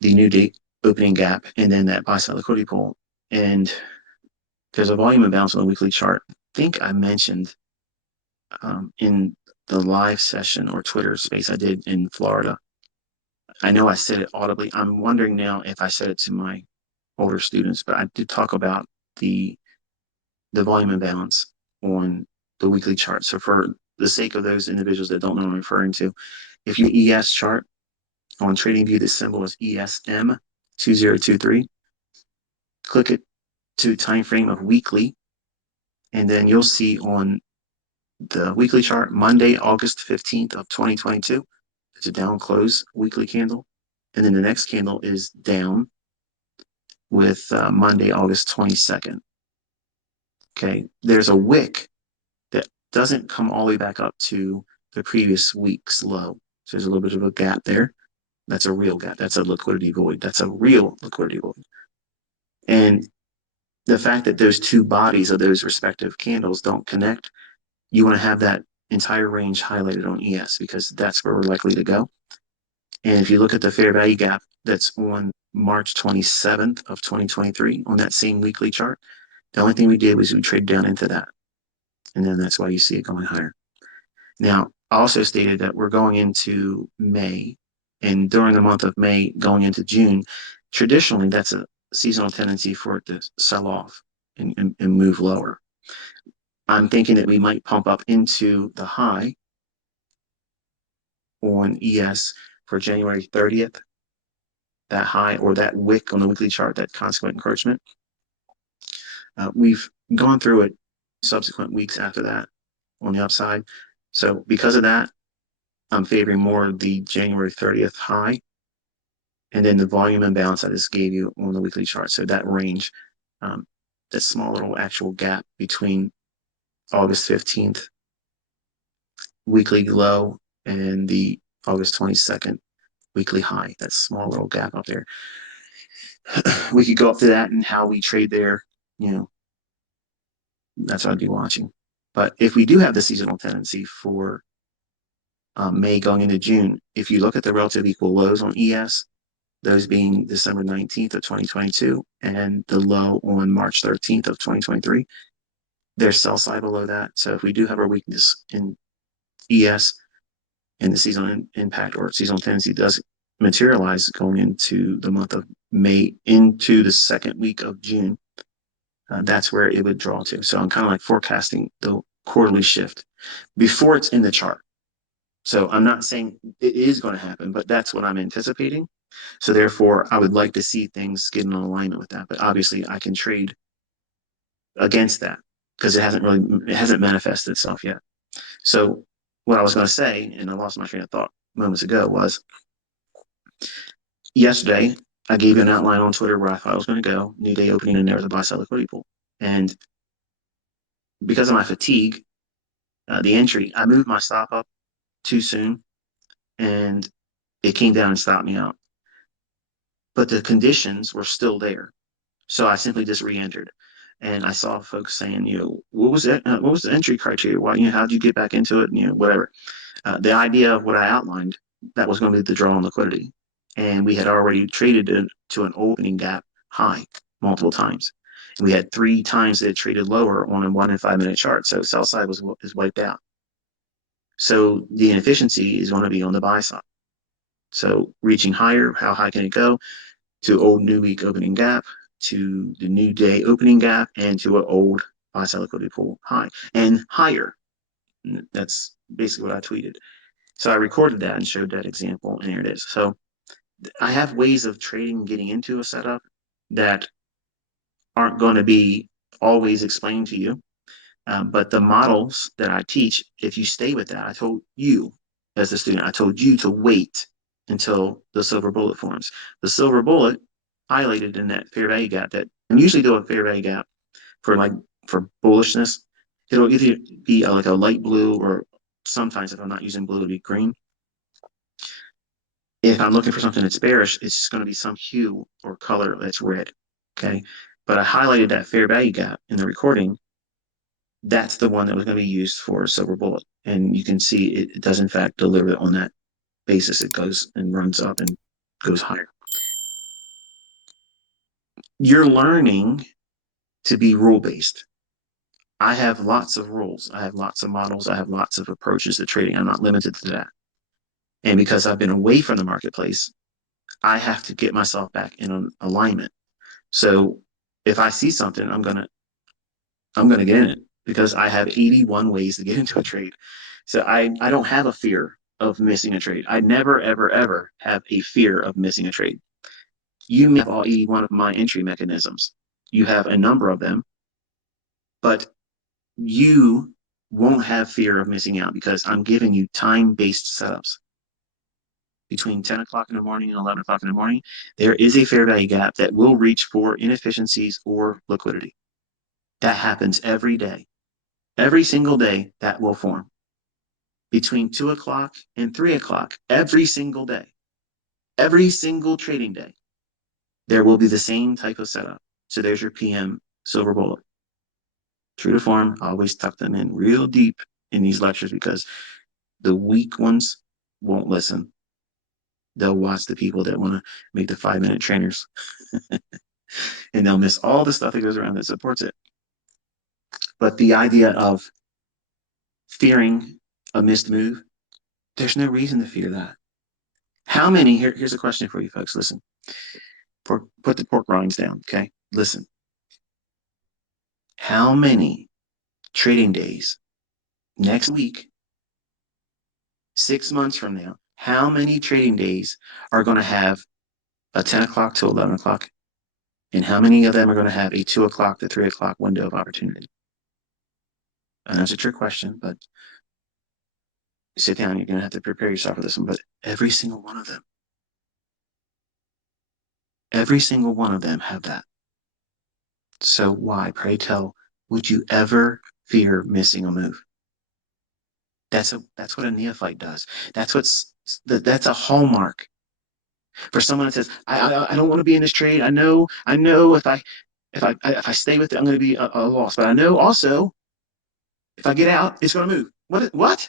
the new day opening gap, and then that buy side liquidity pool. And there's a volume imbalance on the weekly chart. I think I mentioned in the live session or Twitter space I did in Florida. I know I said it audibly. I'm wondering now if I said it to my older students, but I did talk about the volume imbalance on the weekly chart. So for the sake of those individuals that don't know what I'm referring to, if you ES chart on TradingView, the symbol is ESM 2023. Click it to time frame of weekly, and then you'll see on the weekly chart Monday, August 15th of 2022. It's a down close weekly candle, and then the next candle is down with Monday, August 22nd. Okay, there's a wick that doesn't come all the way back up to the previous week's low. So there's a little bit of a gap there. That's a real gap. That's a liquidity void. That's a real liquidity void. And the fact that those two bodies of those respective candles don't connect, you want to have that entire range highlighted on ES because that's where we're likely to go. And if you look at the fair value gap that's on March 27th of 2023 on that same weekly chart, the only thing we did was we traded down into that. And then that's why you see it going higher. Now, I also stated that we're going into May, and during the month of May, going into June, traditionally that's a seasonal tendency for it to sell off and move lower. I'm thinking that we might pump up into the high on ES for January 30th, that high or that wick on the weekly chart, that consequent encouragement. We've gone through it subsequent weeks after that on the upside. So because of that, I'm favoring more the January 30th high and then the volume imbalance I just gave you on the weekly chart. So that range, that small little actual gap between August 15th weekly low and the August 22nd weekly high, that small little gap up there. We could go up to that and how we trade there, that's what I'd be watching. But if we do have the seasonal tendency for May going into June, if you look at the relative equal lows on ES, those being December 19th of 2022 and the low on March 13th of 2023, there's sell side below that. So if we do have a weakness in ES and the seasonal impact or seasonal tendency does materialize going into the month of May into the second week of June, that's where it would draw to. So I'm kind of like forecasting the quarterly shift before it's in the chart. So I'm not saying it is going to happen, but that's what I'm anticipating. So therefore, I would like to see things get in alignment with that. But obviously, I can trade against that because it hasn't manifested itself yet. So what I was going to say, and I lost my train of thought moments ago, was yesterday I gave you an outline on Twitter where I thought I was going to go. New day opening, and there was a buy side liquidity pool. And because of my fatigue, the entry, I moved my stop up too soon, and it came down and stopped me out. But the conditions were still there. So I simply just re-entered. And I saw folks saying, what was it? What was the entry criteria? Why, how did you get back into it? Whatever. The idea of what I outlined, that was going to be the draw on liquidity. And we had already traded it to an opening gap high multiple times. And we had 3 times that it traded lower on a 1 and 5 minute chart. So sell side is wiped out. So the inefficiency is going to be on the buy side. So reaching higher, how high can it go? To old new week opening gap, to the new day opening gap, and to an old buy side liquidity pool high and higher. That's basically what I tweeted. So I recorded that and showed that example, and here it is. So I have ways of trading, getting into a setup that aren't going to be always explained to you. But the models that I teach, if you stay with that, I told you as a student, I told you to wait until the silver bullet forms. The silver bullet highlighted in that fair value gap that I usually do a fair value gap for for bullishness. It'll either be like a light blue or sometimes if I'm not using blue, it'll be green. If I'm looking for something that's bearish, it's just going to be some hue or color that's red. Okay. But I highlighted that fair value gap in the recording. That's the one that was going to be used for a silver bullet. And you can see it does in fact deliver on that basis. It goes and runs up and goes higher. You're learning to be rule based. I have lots of rules. I have lots of models. I have lots of approaches to trading. I'm not limited to that. And because I've been away from the marketplace, I have to get myself back in an alignment. So if I see something, I'm gonna get in it because I have 81 ways to get into a trade. So I don't have a fear of missing a trade. I never, ever, ever have a fear of missing a trade. You may have all 81 of my entry mechanisms. You have a number of them, but you won't have fear of missing out because I'm giving you time-based setups. Between 10 o'clock in the morning and 11 o'clock in the morning, there is a fair value gap that will reach for inefficiencies or liquidity. That happens every day. Every single day that will form. Between 2 o'clock and 3 o'clock, every single day, every single trading day, there will be the same type of setup. So there's your PM silver bullet. True to form, I always tuck them in real deep in these lectures because the weak ones won't listen. They'll watch the people that want to make the 5-minute trainers and they'll miss all the stuff that goes around that supports it. But the idea of fearing a missed move, there's no reason to fear that. How many, here's a question for you folks, listen. Put the pork rinds down, okay? Listen. How many trading days next week, 6 months from now, how many trading days are going to have a 10 o'clock to 11 o'clock? And how many of them are going to have a 2 o'clock to 3 o'clock window of opportunity? I know it's a trick question, but sit down. You're going to have to prepare yourself for this one. But every single one of them have that. So why, pray tell, would you ever fear missing a move? That's what a neophyte does. That's a hallmark for someone that says, I don't want to be in this trade. I know if I stay with it, I'm going to be a loss. But I know also if I get out, it's going to move. What?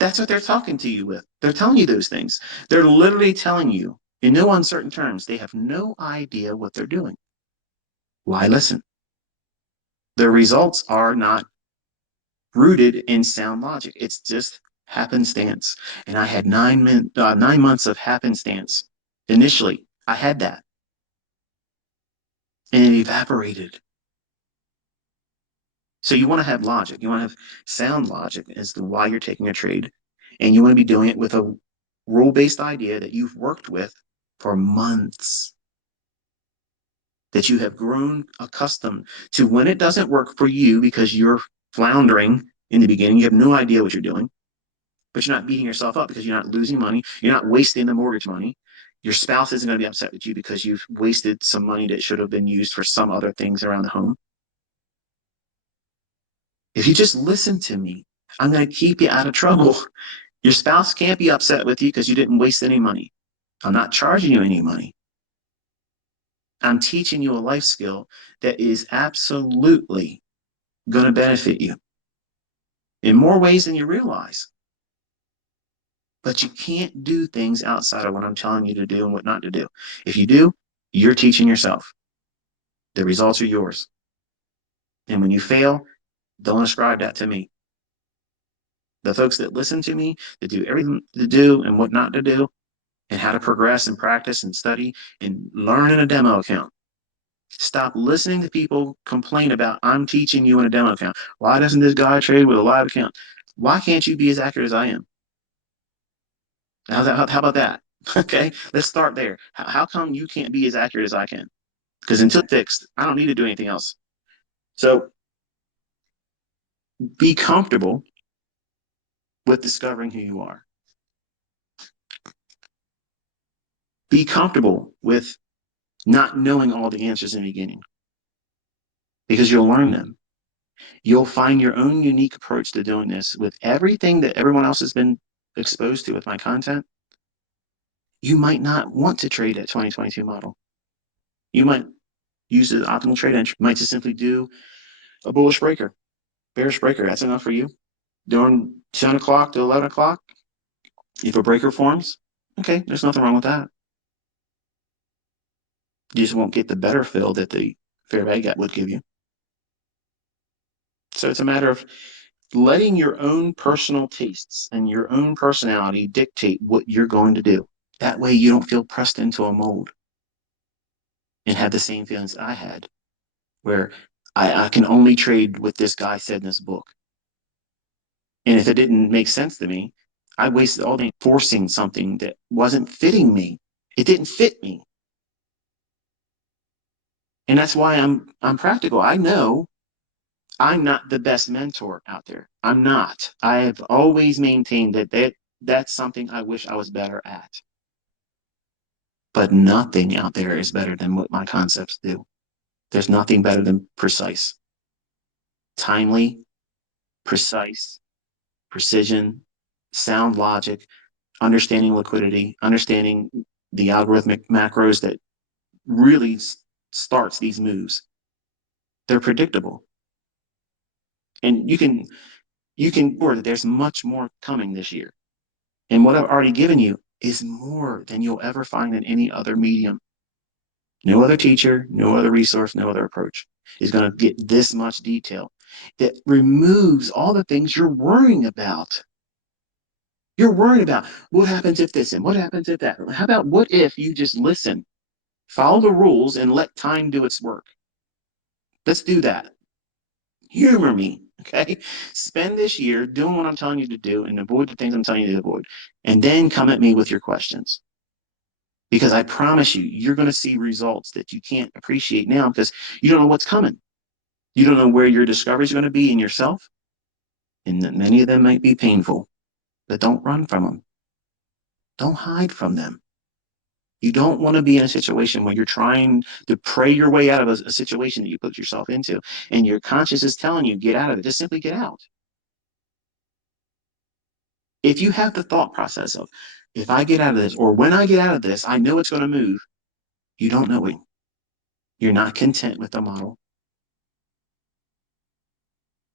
That's what they're talking to you with. They're telling you those things. They're literally telling you in no uncertain terms. They have no idea what they're doing. Why listen? The results are not rooted in sound logic. It's just happenstance. And I had 9 months of happenstance. Initially, I had that. And it evaporated. So you want to have logic. You want to have sound logic as to why you're taking a trade. And you want to be doing it with a rule-based idea that you've worked with for months, that you have grown accustomed to. When it doesn't work for you because you're floundering in the beginning, you have no idea what you're doing, but you're not beating yourself up because you're not losing money. You're not wasting the mortgage money. Your spouse isn't going to be upset with you because you've wasted some money that should have been used for some other things around the home. If you just listen to me, I'm going to keep you out of trouble. Your spouse can't be upset with you because you didn't waste any money. I'm not charging you any money. I'm teaching you a life skill that is absolutely going to benefit you in more ways than you realize. But you can't do things outside of what I'm telling you to do and what not to do. If you do, you're teaching yourself. The results are yours. And when you fail, don't ascribe that to me. The folks that listen to me, that do everything to do and what not to do, and how to progress and practice and study and learn in a demo account. Stop listening to people complain about, I'm teaching you in a demo account. Why doesn't this guy trade with a live account? Why can't you be as accurate as I am? How about that? Okay, let's start there. How come you can't be as accurate as I can? Because until it's fixed, I don't need to do anything else. So be comfortable with discovering who you are. Be comfortable with not knowing all the answers in the beginning because you'll learn them. You'll find your own unique approach to doing this with everything that everyone else has been exposed to with my content. You might not want to trade at 2022 model. You might use the optimal trade entry. You might just simply do a bullish breaker, bearish breaker. That's enough for you. During 10 o'clock to 11 o'clock, if a breaker forms, okay, there's nothing wrong with that. You just won't get the better fill that the fair value gap would give you. So it's a matter of letting your own personal tastes and your own personality dictate what you're going to do. That way you don't feel pressed into a mold and have the same feelings I had, where I can only trade what this guy said in this book. And if it didn't make sense to me, I wasted all day forcing something that wasn't fitting me. It didn't fit me. And that's why I'm practical. I know I'm not the best mentor out there. I'm not. I have always maintained that's something I wish I was better at. But nothing out there is better than what my concepts do. There's nothing better than precise, timely, precise, precision, sound logic, understanding liquidity, understanding the algorithmic macros that really starts these moves. They're predictable. And you can or that there's much more coming this year. And what I've already given you is more than you'll ever find in any other medium. No other teacher, no other resource, no other approach is going to get this much detail that removes all the things you're worrying about. You're worried about what happens if this and what happens if that. How about what if you just listen, follow the rules, and let time do its work? Let's do that. Humor me, okay? Spend this year doing what I'm telling you to do and avoid the things I'm telling you to avoid. And then come at me with your questions. Because I promise you, you're going to see results that you can't appreciate now because you don't know what's coming. You don't know where your discovery is going to be in yourself. And that many of them might be painful, but don't run from them. Don't hide from them. You don't want to be in a situation where you're trying to pray your way out of a situation that you put yourself into, and your conscience is telling you, get out of it. Just simply get out. If you have the thought process of, if I get out of this, or when I get out of this, I know it's going to move, you don't know it. You're not content with the model.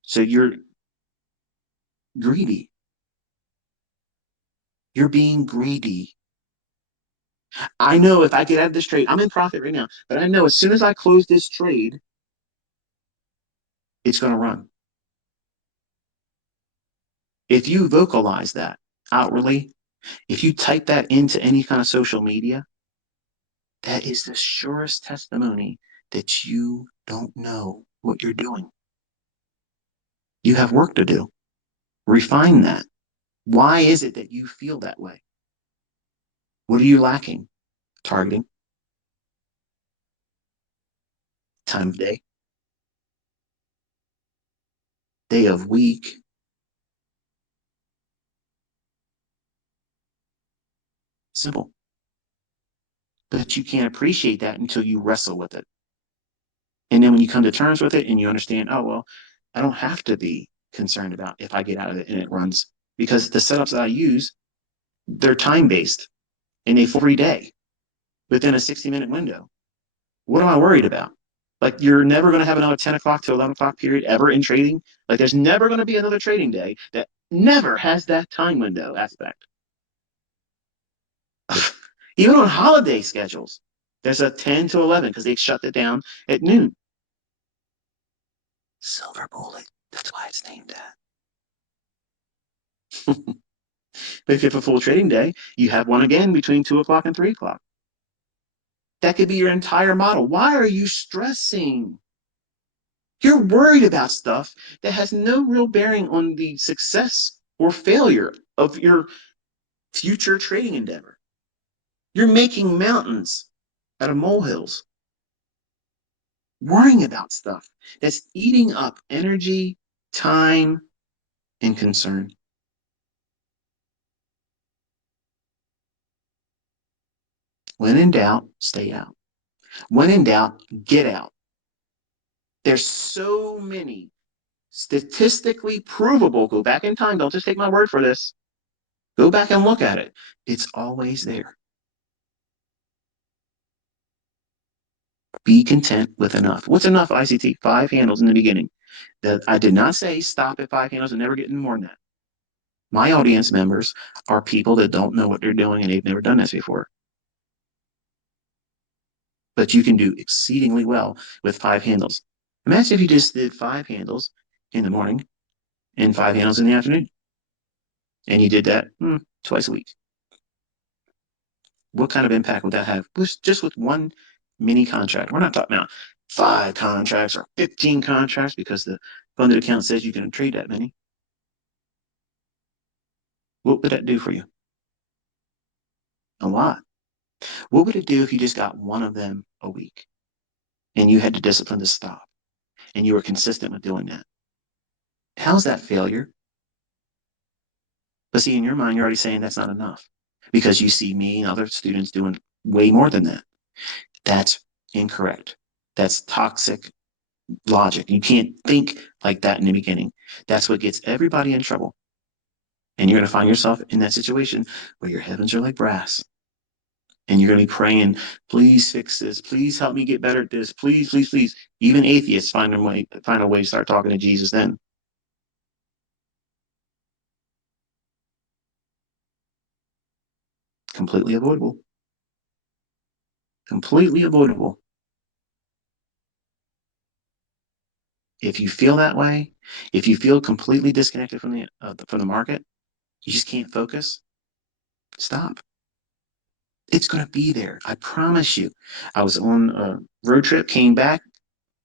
So you're greedy. You're being greedy. I know if I get out of this trade, I'm in profit right now, but I know as soon as I close this trade, it's going to run. If you vocalize that outwardly, if you type that into any kind of social media, that is the surest testimony that you don't know what you're doing. You have work to do. Refine that. Why is it that you feel that way? What are you lacking? Targeting, time of day of week. Simple. But you can't appreciate that until you wrestle with it. And then when you come to terms with it and you understand, oh, well, I don't have to be concerned about if I get out of it and it runs because the setups that I use, they're time based in a 40-day within a 60-minute window. What am I worried about? Like, you're never going to have another 10 o'clock to 11 o'clock period ever in trading. Like, there's never going to be another trading day that never has that time window aspect. Even on holiday schedules, there's a 10 to 11 because they shut it down at noon. Silver bullet. That's why it's named that. But if you have a full trading day, you have one again between 2 o'clock and 3 o'clock. That could be your entire model. Why are you stressing? You're worried about stuff that has no real bearing on the success or failure of your future trading endeavor. You're making mountains out of molehills, worrying about stuff that's eating up energy, time, and concern. When in doubt, stay out. When in doubt, get out. There's so many statistically provable. Go back in time. Don't just take my word for this. Go back and look at it. It's always there. Be content with enough. What's enough, ICT? 5 handles in the beginning. I did not say stop at 5 handles and never get any more than that. My audience members are people that don't know what they're doing and they've never done this before. But you can do exceedingly well with 5 handles. Imagine if you just did 5 handles in the morning and 5 handles in the afternoon. And you did that twice a week. What kind of impact would that have? Just with one mini contract. We're not talking about 5 contracts or 15 contracts because the funded account says you can trade that many. What would that do for you? A lot. What would it do if you just got one of them a week and you had the discipline to stop and you were consistent with doing that? How's that failure? But see, in your mind, you're already saying that's not enough because you see me and other students doing way more than that. That's incorrect. That's toxic logic. You can't think like that in the beginning. That's what gets everybody in trouble. And you're going to find yourself in that situation where your heavens are like brass. And you're going to be praying, please fix this. Please help me get better at this. Please, please, please. Even atheists find a way to start talking to Jesus then. Completely avoidable. Completely avoidable. If you feel that way, if you feel completely disconnected from the market, you just can't focus, stop. It's going to be there. I promise you. I was on a road trip, came back,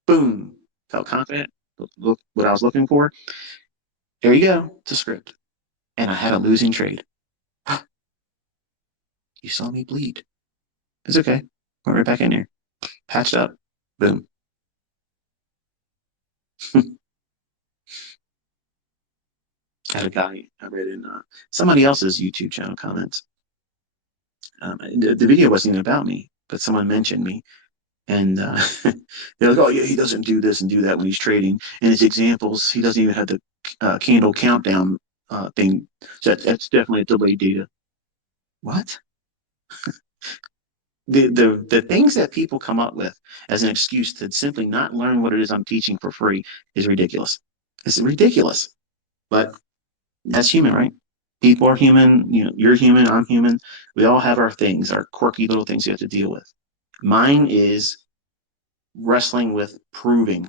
boom, felt confident. Look what I was looking for. There you go. It's a script. And I had a losing trade. You saw me bleed. It's okay. Went right back in there. Patched up. Boom. Had a guy I read in somebody else's YouTube channel comments. The video wasn't even about me, but someone mentioned me. And they're like, oh, yeah, he doesn't do this and do that when he's trading. And his examples, he doesn't even have the candle countdown thing. So that's definitely a delayed data. What? The things that people come up with as an excuse to simply not learn what it is I'm teaching for free is ridiculous. It's ridiculous. But that's human, right? People are human. You know, you're human. I'm human. We all have our things, our quirky little things you have to deal with. Mine is wrestling with proving.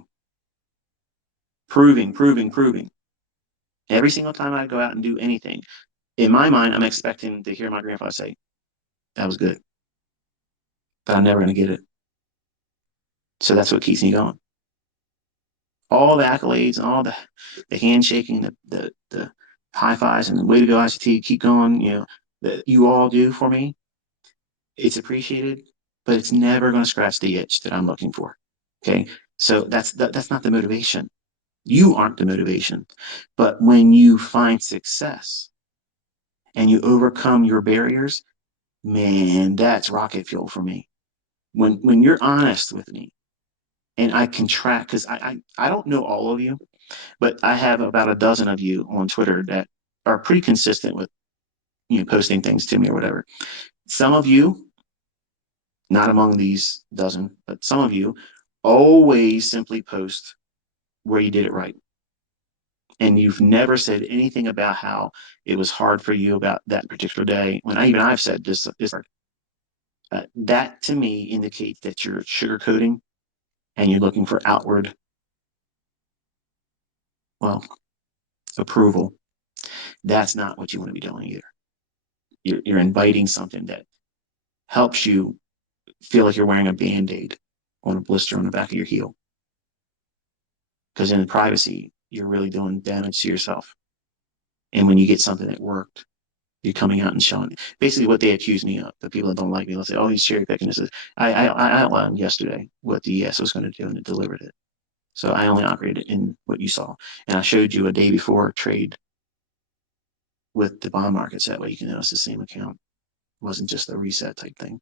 Every single time I go out and do anything, in my mind, I'm expecting to hear my grandfather say, that was good, but I'm never going to get it. So that's what keeps me going. All the accolades, all the handshaking, the high fives, and the way to go, ICT, keep going, that you all do for me, it's appreciated, but it's never going to scratch the itch that I'm looking for. Okay. So that's not the motivation. You aren't the motivation. But when you find success and you overcome your barriers, man, that's rocket fuel for me. When you're honest with me and I can track, because I don't know all of you, but I have about a dozen of you on Twitter that are pretty consistent with posting things to me or whatever. Some of you, not among these dozen, but some of you always simply post where you did it right. And you've never said anything about how it was hard for you about that particular day. When I've said this is that to me indicates that you're sugarcoating and you're looking for outward, well, approval. That's not what you want to be doing either. You're inviting something that helps you feel like you're wearing a band-aid on a blister on the back of your heel. Because in privacy, you're really doing damage to yourself. And when you get something that worked, you're coming out and showing it. Basically what they accuse me of. The people that don't like me, they'll say, oh, he's cherry picking. This is, I outlined yesterday what the ES was going to do and it delivered it. So I only operated in what you saw. And I showed you a day before trade with the bond markets. That way you can notice the same account. It wasn't just a reset type thing.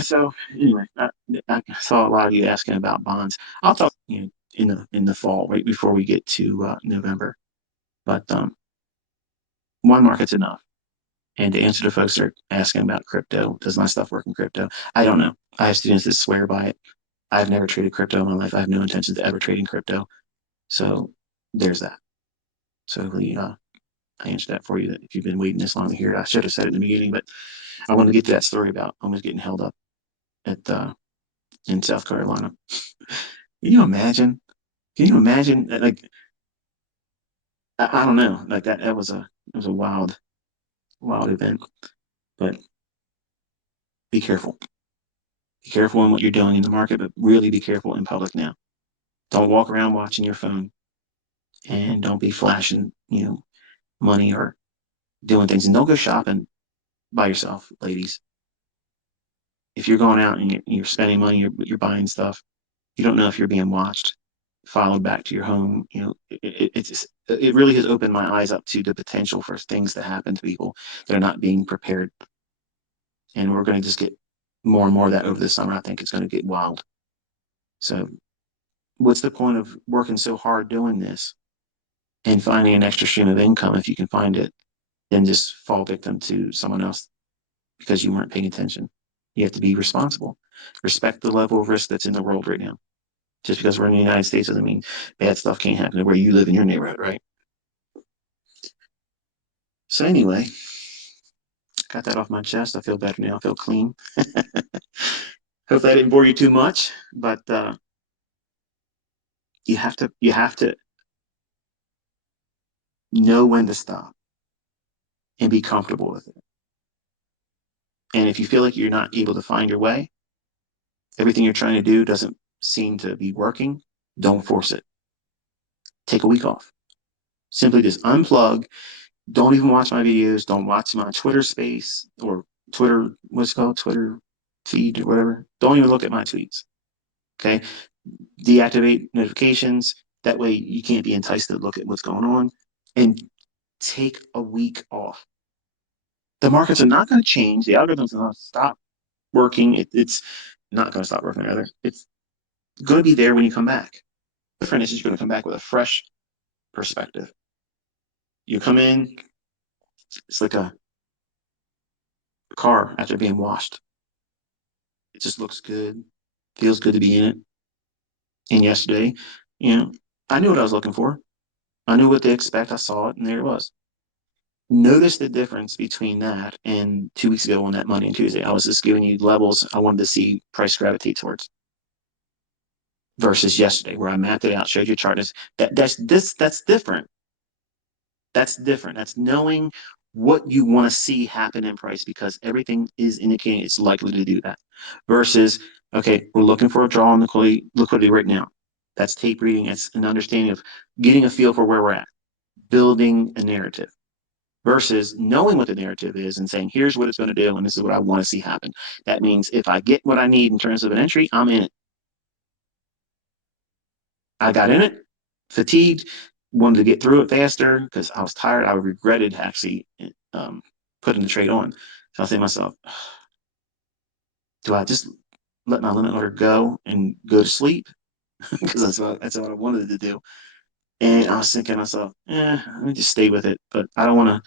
So anyway, I saw a lot of you asking about bonds. I'll talk in the fall, right before we get to November. But one market's enough. And to answer the folks that are asking about crypto, does my stuff work in crypto? I don't know. I have students that swear by it. I've never traded crypto in my life. I have no intention to ever trading crypto. So there's that. So hopefully, I answered that for you. That if you've been waiting this long to hear it, I should have said it in the beginning, but I want to get to that story about almost getting held up at in South Carolina. Can you imagine? Can you imagine? Like I don't know. Like that was a it was a wild event. But be careful. Be careful in what you're doing in the market, but really be careful in public now. Don't walk around watching your phone, and don't be flashing, money or doing things. And don't go shopping by yourself, ladies. If you're going out and you're spending money, you're buying stuff, you don't know if you're being watched, followed back to your home. It really has opened my eyes up to the potential for things to happen to people that are not being prepared. And we're going to just get more and more of that over the summer. I think it's going to get wild. So, what's the point of working so hard doing this and finding an extra stream of income if you can find it, then just fall victim to someone else because you weren't paying attention? You have to be responsible. Respect the level of risk that's in the world right now. Just because we're in the United States doesn't mean bad stuff can't happen where you live in your neighborhood, right? So anyway, got that off my chest. I feel better now. I feel clean. Hopefully I didn't bore you too much, but you have to know when to stop and be comfortable with it. And if you feel like you're not able to find your way, everything you're trying to do doesn't seem to be working, don't force it. Take a week off. Simply just unplug. Don't even watch my videos. Don't watch my Twitter space or Twitter, what's it called? Twitter feed or whatever. Don't even look at my tweets. Okay. Deactivate notifications. That way you can't be enticed to look at what's going on, and take a week off. The markets are not going to change. The algorithms are going to stop working. It's not going to stop working, rather. It's going to be there when you come back. The difference is you're going to come back with a fresh perspective. You come in, it's like a car after being washed. It just looks good, feels good to be in it. And yesterday, you know, I knew what I was looking for. I knew what to expect. I saw it, and there it was. Notice the difference between that and 2 weeks ago on that Monday and Tuesday. I was just giving you levels I wanted to see price gravitate towards versus yesterday, where I mapped it out, showed you a chart. That's different. That's different. That's knowing what you want to see happen in price because everything is indicating it's likely to do that. Versus, okay, we're looking for a draw on liquidity right now. That's tape reading. It's an understanding of getting a feel for where we're at, building a narrative versus knowing what the narrative is and saying, here's what it's going to do, and this is what I want to see happen. That means if I get what I need in terms of an entry, I'm in it. I got in it, fatigued, wanted to get through it faster because I was tired. I regretted actually putting the trade on. So I say to myself, do I just let my limit order go and go to sleep? Because that's what I wanted to do. And I was thinking to myself, let me just stay with it. But I don't want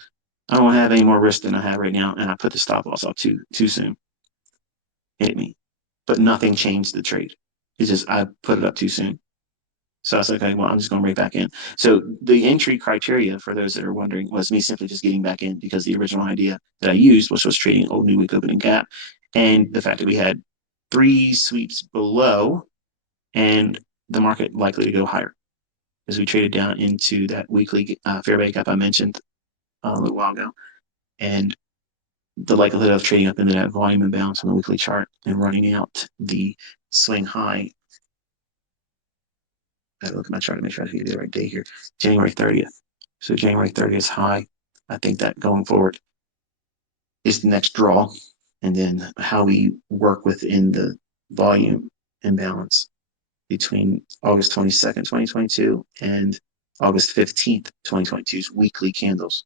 to have any more risk than I have right now. And I put the stop loss up too soon. It hit me. But nothing changed the trade. It's just I put it up too soon. So I was like, okay, well, I'm just going right back in. So the entry criteria, for those that are wondering, was me simply just getting back in because the original idea that I used, which was trading old new week opening gap, and the fact that we had three sweeps below and the market likely to go higher as we traded down into that weekly fair value gap I mentioned a little while ago. And the likelihood of trading up into that volume imbalance on the weekly chart and running out the swing high. I look at my chart to make sure I get the right day here. January 30th. So January 30th high. I think that going forward is the next draw. And then how we work within the volume imbalance between August 22nd, 2022 and August 15th, 2022's weekly candles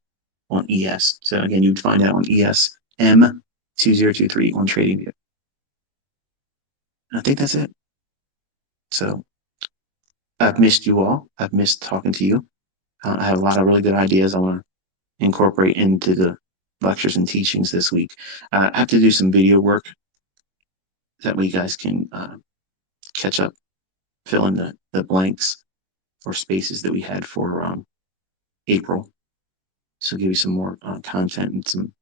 on ES. So again, you'd find out on ES M2023 on TradingView. I think that's it. So I've missed you all. I've missed talking to you. I have a lot of really good ideas I want to incorporate into the lectures and teachings this week. I have to do some video work that way you guys can catch up, fill in the blanks or spaces that we had for April. So give you some more content and some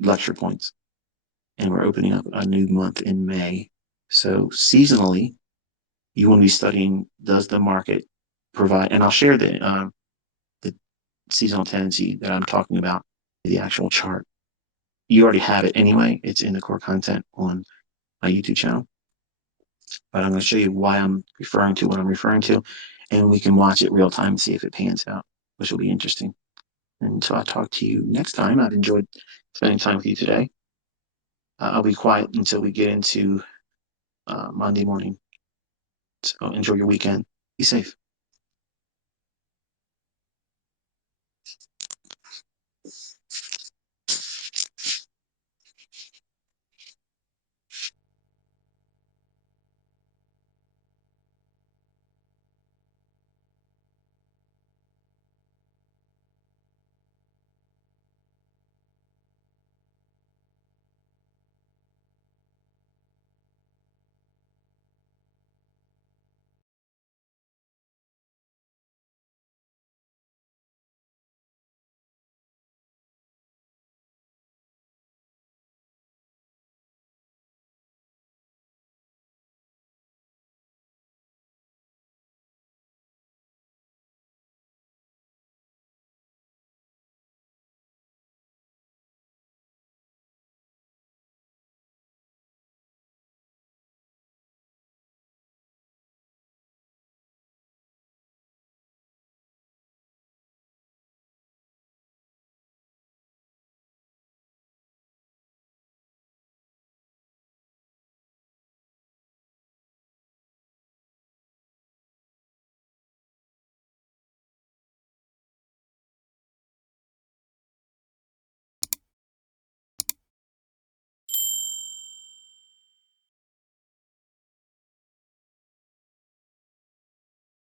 lecture points. And we're opening up a new month in May. So seasonally, you want to be studying, does the market provide, and I'll share the seasonal tendency that I'm talking about, the actual chart. You already have it anyway. It's in the core content on my YouTube channel. But I'm going to show you why I'm referring to what I'm referring to, and we can watch it real time and see if it pans out, which will be interesting. And so I'll talk to you next time. I've enjoyed spending time with you today. I'll be quiet until we get into Monday morning. So enjoy your weekend. Be safe.